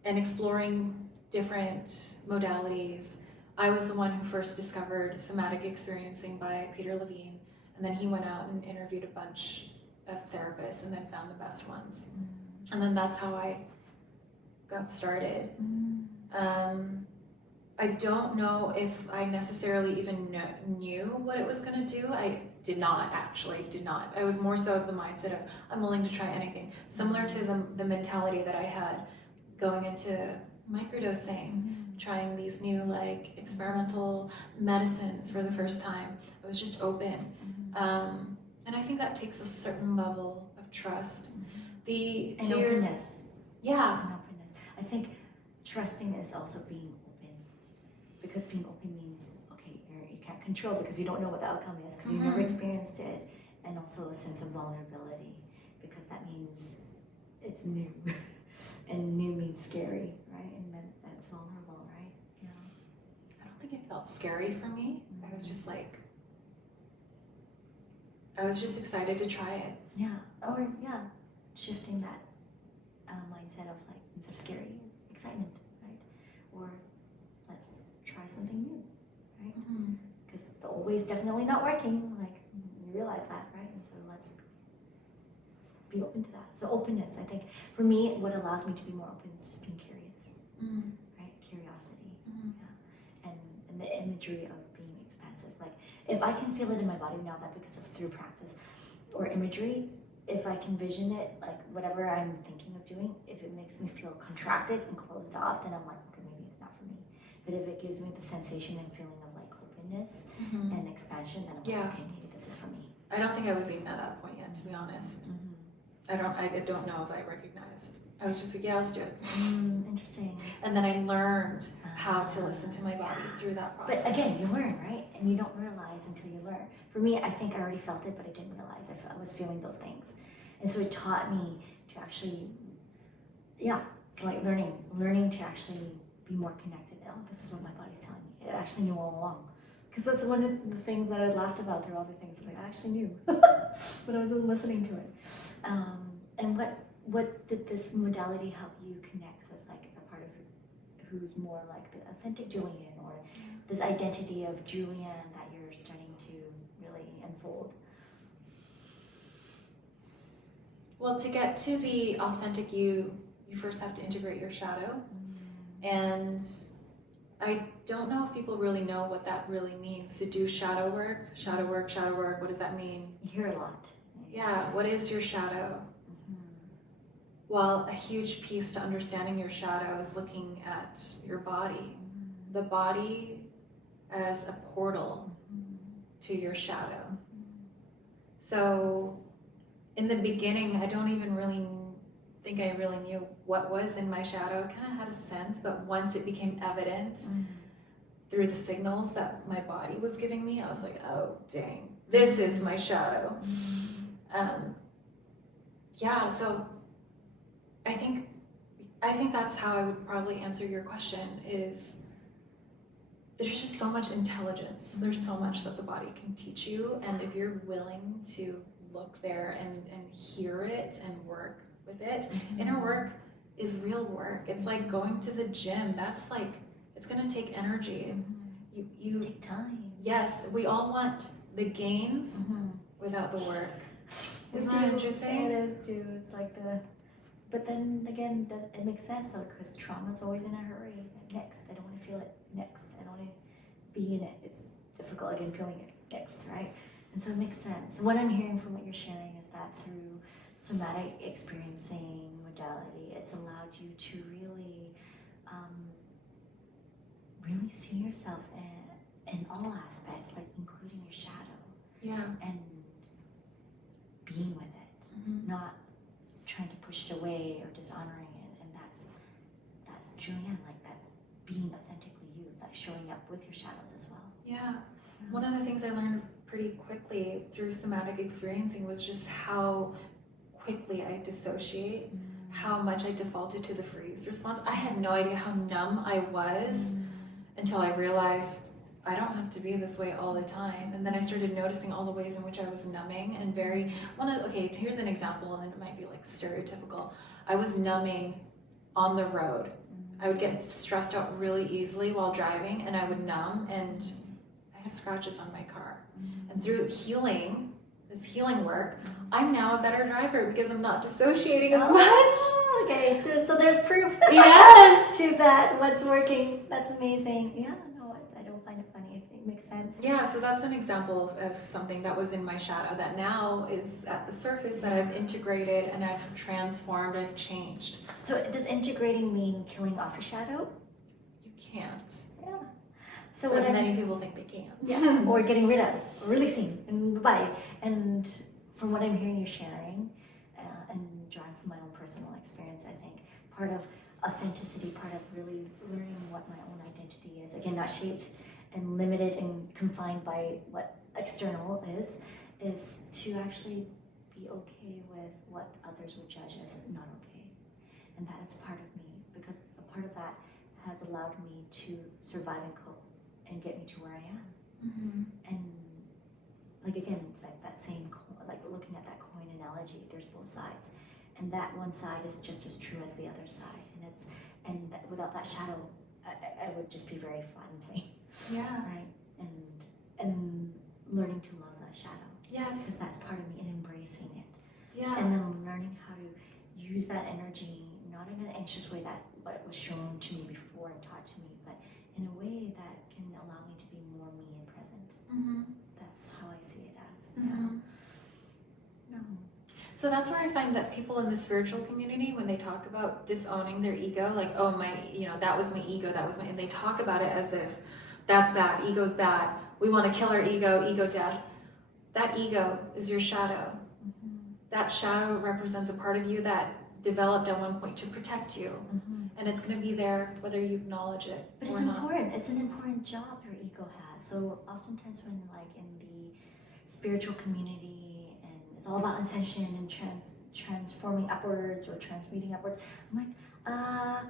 and exploring different modalities. I was the one who first discovered somatic experiencing by Peter Levine, and then he went out and interviewed a bunch of therapists and then found the best ones. And then that's how I got started. I don't know if I necessarily even knew what it was going to do. I did not. I was more so of the mindset of I'm willing to try anything. Similar to the mentality that I had going into microdosing, trying these new like experimental medicines for the first time. I was just open. And I think that takes a certain level of trust. Openness. Yeah. And openness. I think trusting is also being open, because being open means, okay, you can't control because you don't know what the outcome is, because you've never experienced it, and also a sense of vulnerability, because that means it's new, and new means scary, right? And that's vulnerable, right? Yeah. I don't think it felt scary for me. I was just excited to try it. shifting that mindset of like, instead of scary, excitement, right? Or let's try something new, right? Because the old way is definitely not working, like you realize that, right? And so let's be open to that. So openness, I think, for me, what allows me to be more open is just being curious, right? Curiosity, and the imagery of being expansive. Like, if I can feel it in my body now, that because of through practice or imagery, if I can vision it, like whatever I'm thinking of doing, if it makes me feel contracted and closed off, then I'm like, okay, maybe it's not for me. But if it gives me the sensation and feeling of like openness and expansion, then I'm like, okay, maybe this is for me. I don't think I was even at that point yet, to be honest. I don't know if I recognized. I was just like, yeah, let's do it. Interesting. And then I learned how to listen to my body through that process. But again, you learn, right? And you don't realize until you learn. For me, I think I already felt it, but I didn't realize I was feeling those things. And so it taught me to actually, it's like learning to actually be more connected. Oh, this is what my body's telling me. It actually knew all along. Because that's one of the things that I laughed about through other things. Like, I actually knew, but I wasn't listening to it. And what did this modality help you connect with, like a part of who's more like the authentic Julianne, or this identity of Julianne that you're starting to really unfold? Well, to get to the authentic you first have to integrate your shadow. And I don't know if people really know what that really means, to do shadow work, what does that mean? You hear a lot. Yeah, what is your shadow? Well, a huge piece to understanding your shadow is looking at your body. The body as a portal to your shadow. So in the beginning, I don't even really think I really knew what was in my shadow. I kind of had a sense, but once it became evident through the signals that my body was giving me, I was like, oh, dang, this is my shadow. So I think that's how I would probably answer your question, is there's just so much intelligence. There's so much that the body can teach you, and if you're willing to look there and hear it and work with it, inner work is real work. It's like going to the gym. That's like, it's gonna take energy. You take time. Yes, we all want the gains without the work. Isn't that interesting? It is too. It's like but then again, it makes sense though, because trauma's always in a hurry. Like, next, I don't want to feel it. Next, I don't want to be in it. It's difficult again feeling it. Next, right? And so it makes sense. What I'm hearing from what you're sharing is that through somatic experiencing modality, it's allowed you to really, really see yourself in all aspects, like including your shadow. Yeah. And being with it, not trying to push it away or dishonoring it. And that's Julianne, like that's being authentically you, like showing up with your shadows as well. Yeah. One of the things I learned pretty quickly through somatic experiencing was just how quickly I dissociate, how much I defaulted to the freeze response. I had no idea how numb I was until I realized I don't have to be this way all the time. And then I started noticing all the ways in which I was numbing and here's an example, and it might be like stereotypical. I was numbing on the road. I would get stressed out really easily while driving, and I would numb, and I have scratches on my car. And through this healing work, I'm now a better driver because I'm not dissociating as much. Okay, so there's proof. Yes. To that, what's working. That's amazing. Yeah, no, I don't find it funny. It makes sense. Yeah, so that's an example of something that was in my shadow that now is at the surface, that I've integrated and I've transformed, I've changed. So does integrating mean killing off your shadow? You can't. Yeah. So but many people think they can. Yeah, or getting rid of, or releasing, and goodbye. And from what I'm hearing you sharing, and drawing from my own personal experience, I think part of authenticity, part of really learning what my own identity is, again, not shaped and limited and confined by what external is to actually be okay with what others would judge as not okay. And that is part of me, because a part of that has allowed me to survive and cope and get me to where I am. And like again, like that same coin, like looking at that coin analogy, there's both sides, and that one side is just as true as the other side, and without that shadow, I would just be very flat and plain. Yeah. Right, and learning to love that shadow. Yes. Because that's part of me, and embracing it. Yeah. And then learning how to use that energy, not in an anxious way that what was shown to me before and taught to me, but in a way that can allow me to be more me and present. Mm-hmm. That's how I see it as. Mm-hmm. No. So that's where I find that people in the spiritual community, when they talk about disowning their ego, like, oh, my, that was my ego, and they talk about it as if that's bad, ego's bad, we want to kill our ego death. That ego is your shadow. Mm-hmm. That shadow represents a part of you that developed at one point to protect you. Mm-hmm. And it's going to be there whether you acknowledge it but or it's not. important. It's an important job your ego has. So oftentimes when like in the spiritual community and it's all about ascension and transforming upwards or transmuting upwards, I'm like,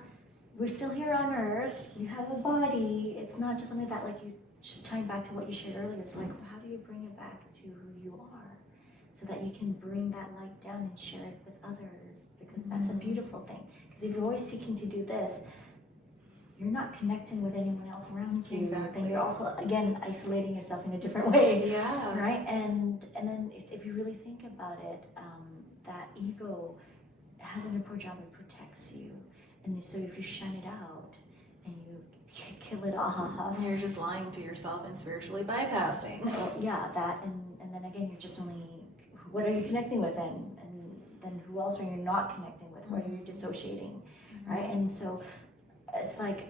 we're still here on earth. You have a body. It's not just something that like you just tying back to what you shared earlier. It's like, how do you bring it back to who you are so that you can bring that light down and share it with others? Because that's a beautiful thing. Because if you're always seeking to do this, you're not connecting with anyone else around you. Exactly. Then you're also, again, isolating yourself in a different way. Yeah. Right? And then if you really think about it, that ego has an important job. It protects you. And so if you shun it out and you kill it off. You're just lying to yourself and spiritually bypassing. Yeah, that, and then again, you're just only, what are you connecting with and then who else are you not connecting with? What are you dissociating, right? And so it's like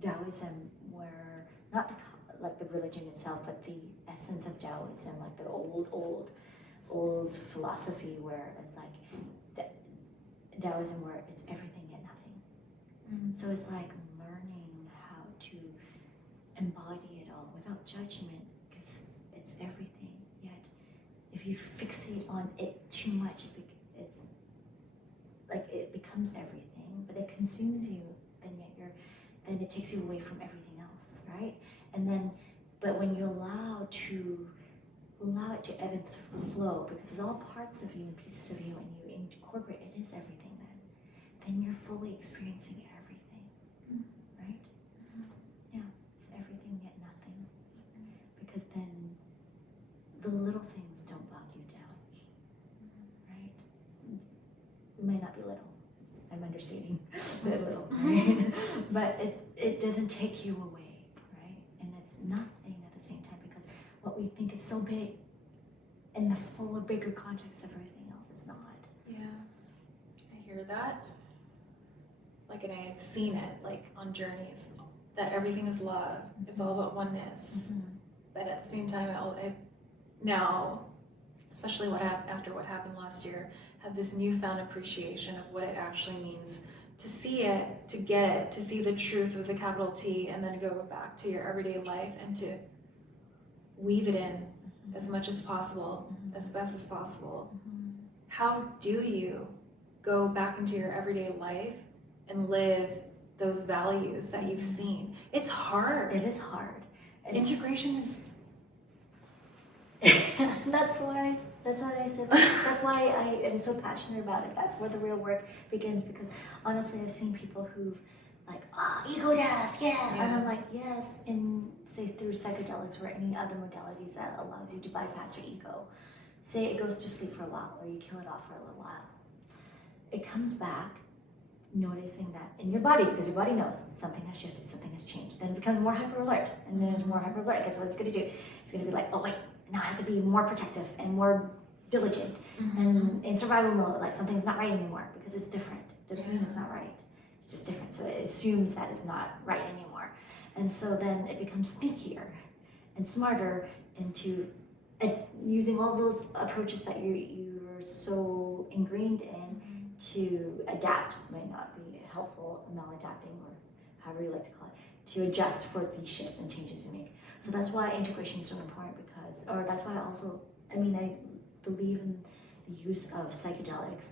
Taoism, where not the religion itself, but the essence of Taoism, like the old philosophy where it's like Taoism, where it's everything yet nothing. So it's like learning how to embody it all without judgment, because it's everything. Yet, if you fixate on it too much, it's like it becomes everything, but it consumes you. Then it takes you away from everything else, right? And then, but when you allow it to ebb and flow, because it's all parts of you and pieces of you, and you incorporate it is everything. Then you're fully experiencing everything, right? Yeah, it's everything yet nothing. Because then the little things don't bog you down, right? It might not be little, I'm understating the little, right? But it doesn't take you away, right? And it's nothing at the same time, because what we think is so big in the fuller, bigger context of everything else is not. Yeah, I hear that. Like, and I've seen it, like, on journeys, that everything is love. It's all about oneness. But at the same time, I now, especially after what happened last year, have this newfound appreciation of what it actually means to see it, to get it, to see the truth with a capital T, and then go back to your everyday life and to weave it in as much as possible, as best as possible. How do you go back into your everyday life and live those values that you've seen? It's hard. It is hard. And integration is that's why I said that's why I am so passionate about it. That's where the real work begins, because honestly I've seen people who've like, ego death, yeah. And I'm like, yes, in say through psychedelics or any other modalities that allows you to bypass your ego. Say it goes to sleep for a while, or you kill it off for a little while. It comes back, noticing that in your body, because your body knows something has shifted, something has changed. Then it becomes more hyper alert, and then it's more hyper alert. Guess what it's going to do? It's going to be like, oh wait, now I have to be more protective and more diligent, and in survival mode, like something's not right anymore because it's different. Doesn't mean it's not right. It's just different. So it assumes that it's not right anymore, and so then it becomes sneakier and smarter into using all those approaches that you're so ingrained in to adapt. Might not be helpful, maladapting, or however you like to call it, to adjust for these shifts and changes you make. So that's why integration is so important, because, or that's why I believe in the use of psychedelics,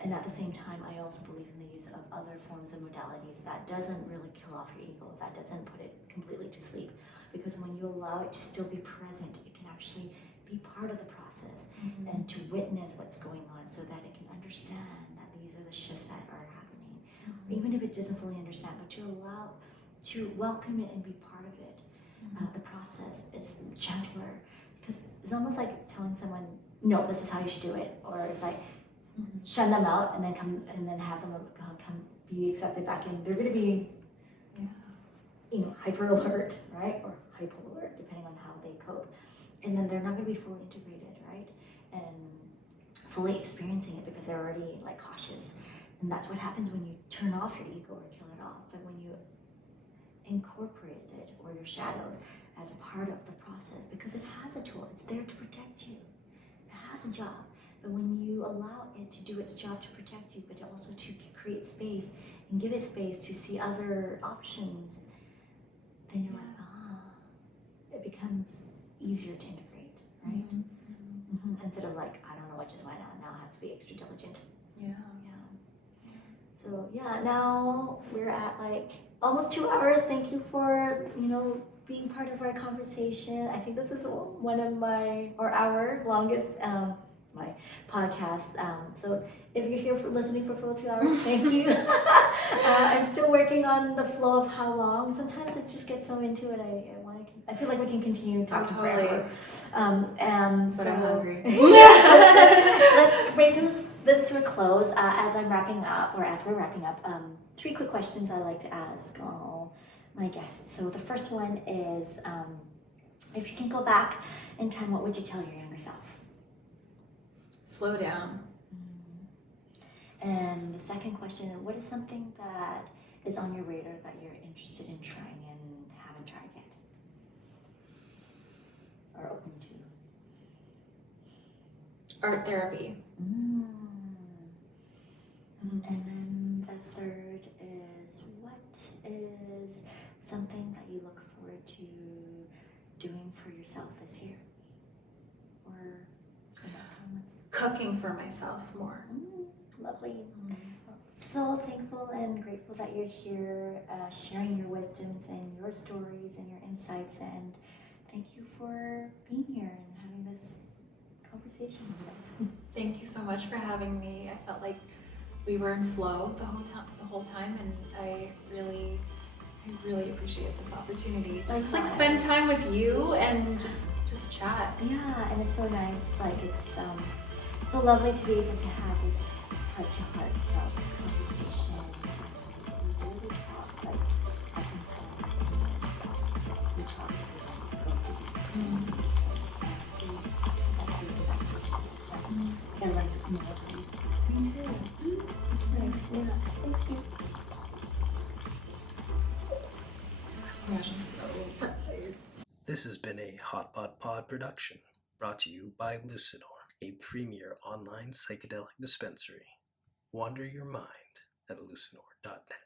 and at the same time I also believe in the use of other forms of modalities that doesn't really kill off your ego, that doesn't put it completely to sleep, because when you allow it to still be present, it can actually be part of the process and to witness what's going on so that it can understand that these are the shifts that are happening. Even if it doesn't fully understand, but to welcome it and be part of it. The process is gentler because it's almost like telling someone, no, this is how you should do it, or it's like shut them out and then have them come be accepted back in. They're going to be hyper alert, right, or hypo alert depending on how they cope, and then they're not going to be fully integrated, right, and fully experiencing it because they're already like cautious. And that's what happens when you turn off your ego or kill it off. But when you incorporate it or your shadows as a part of the process, because it has a tool, it's there to protect you, it has a job. But when you allow it to do its job to protect you, but also to create space and give it space to see other options, then you're like, it becomes easier to integrate, right? Instead of like, I don't know what just went on, now I have to be extra diligent. So now we're at like almost 2 hours. Thank you for, being part of our conversation. I think this is one of our longest my podcast. So if you're here listening for full 2 hours, thank you. I'm still working on the flow of how long. Sometimes it just gets so into it. I feel like we can continue talking forever. But I'm hungry. Let's bring this to a close. As we're wrapping up, 3 quick questions I like to ask all my guests. So the first one is, if you can go back in time, what would you tell your younger self? Slow down. And the second question, what is something that is on your radar that you're interested in trying and haven't tried yet? Or open to? Art therapy. And then the third is, what is something that you look forward to doing for yourself this year? Or cooking for myself more. Lovely. So thankful and grateful that you're here sharing your wisdoms and your stories and your insights, and thank you for being here and having this conversation with us. Thank you so much for having me. I felt like we were in flow the whole time, and I really appreciate this opportunity. Just like spend time with you and just chat. Yeah, and it's so nice. Like it's so lovely to be able to have this heart-to-heart conversation. We really talk like I can we talk I like me too. It's nice. Yeah. Thank you. Gosh, I'm so tired. This has been a HOTPOT Pod production, brought to you by Lucidor, a premier online psychedelic dispensary. Wander your mind at lucidor.net.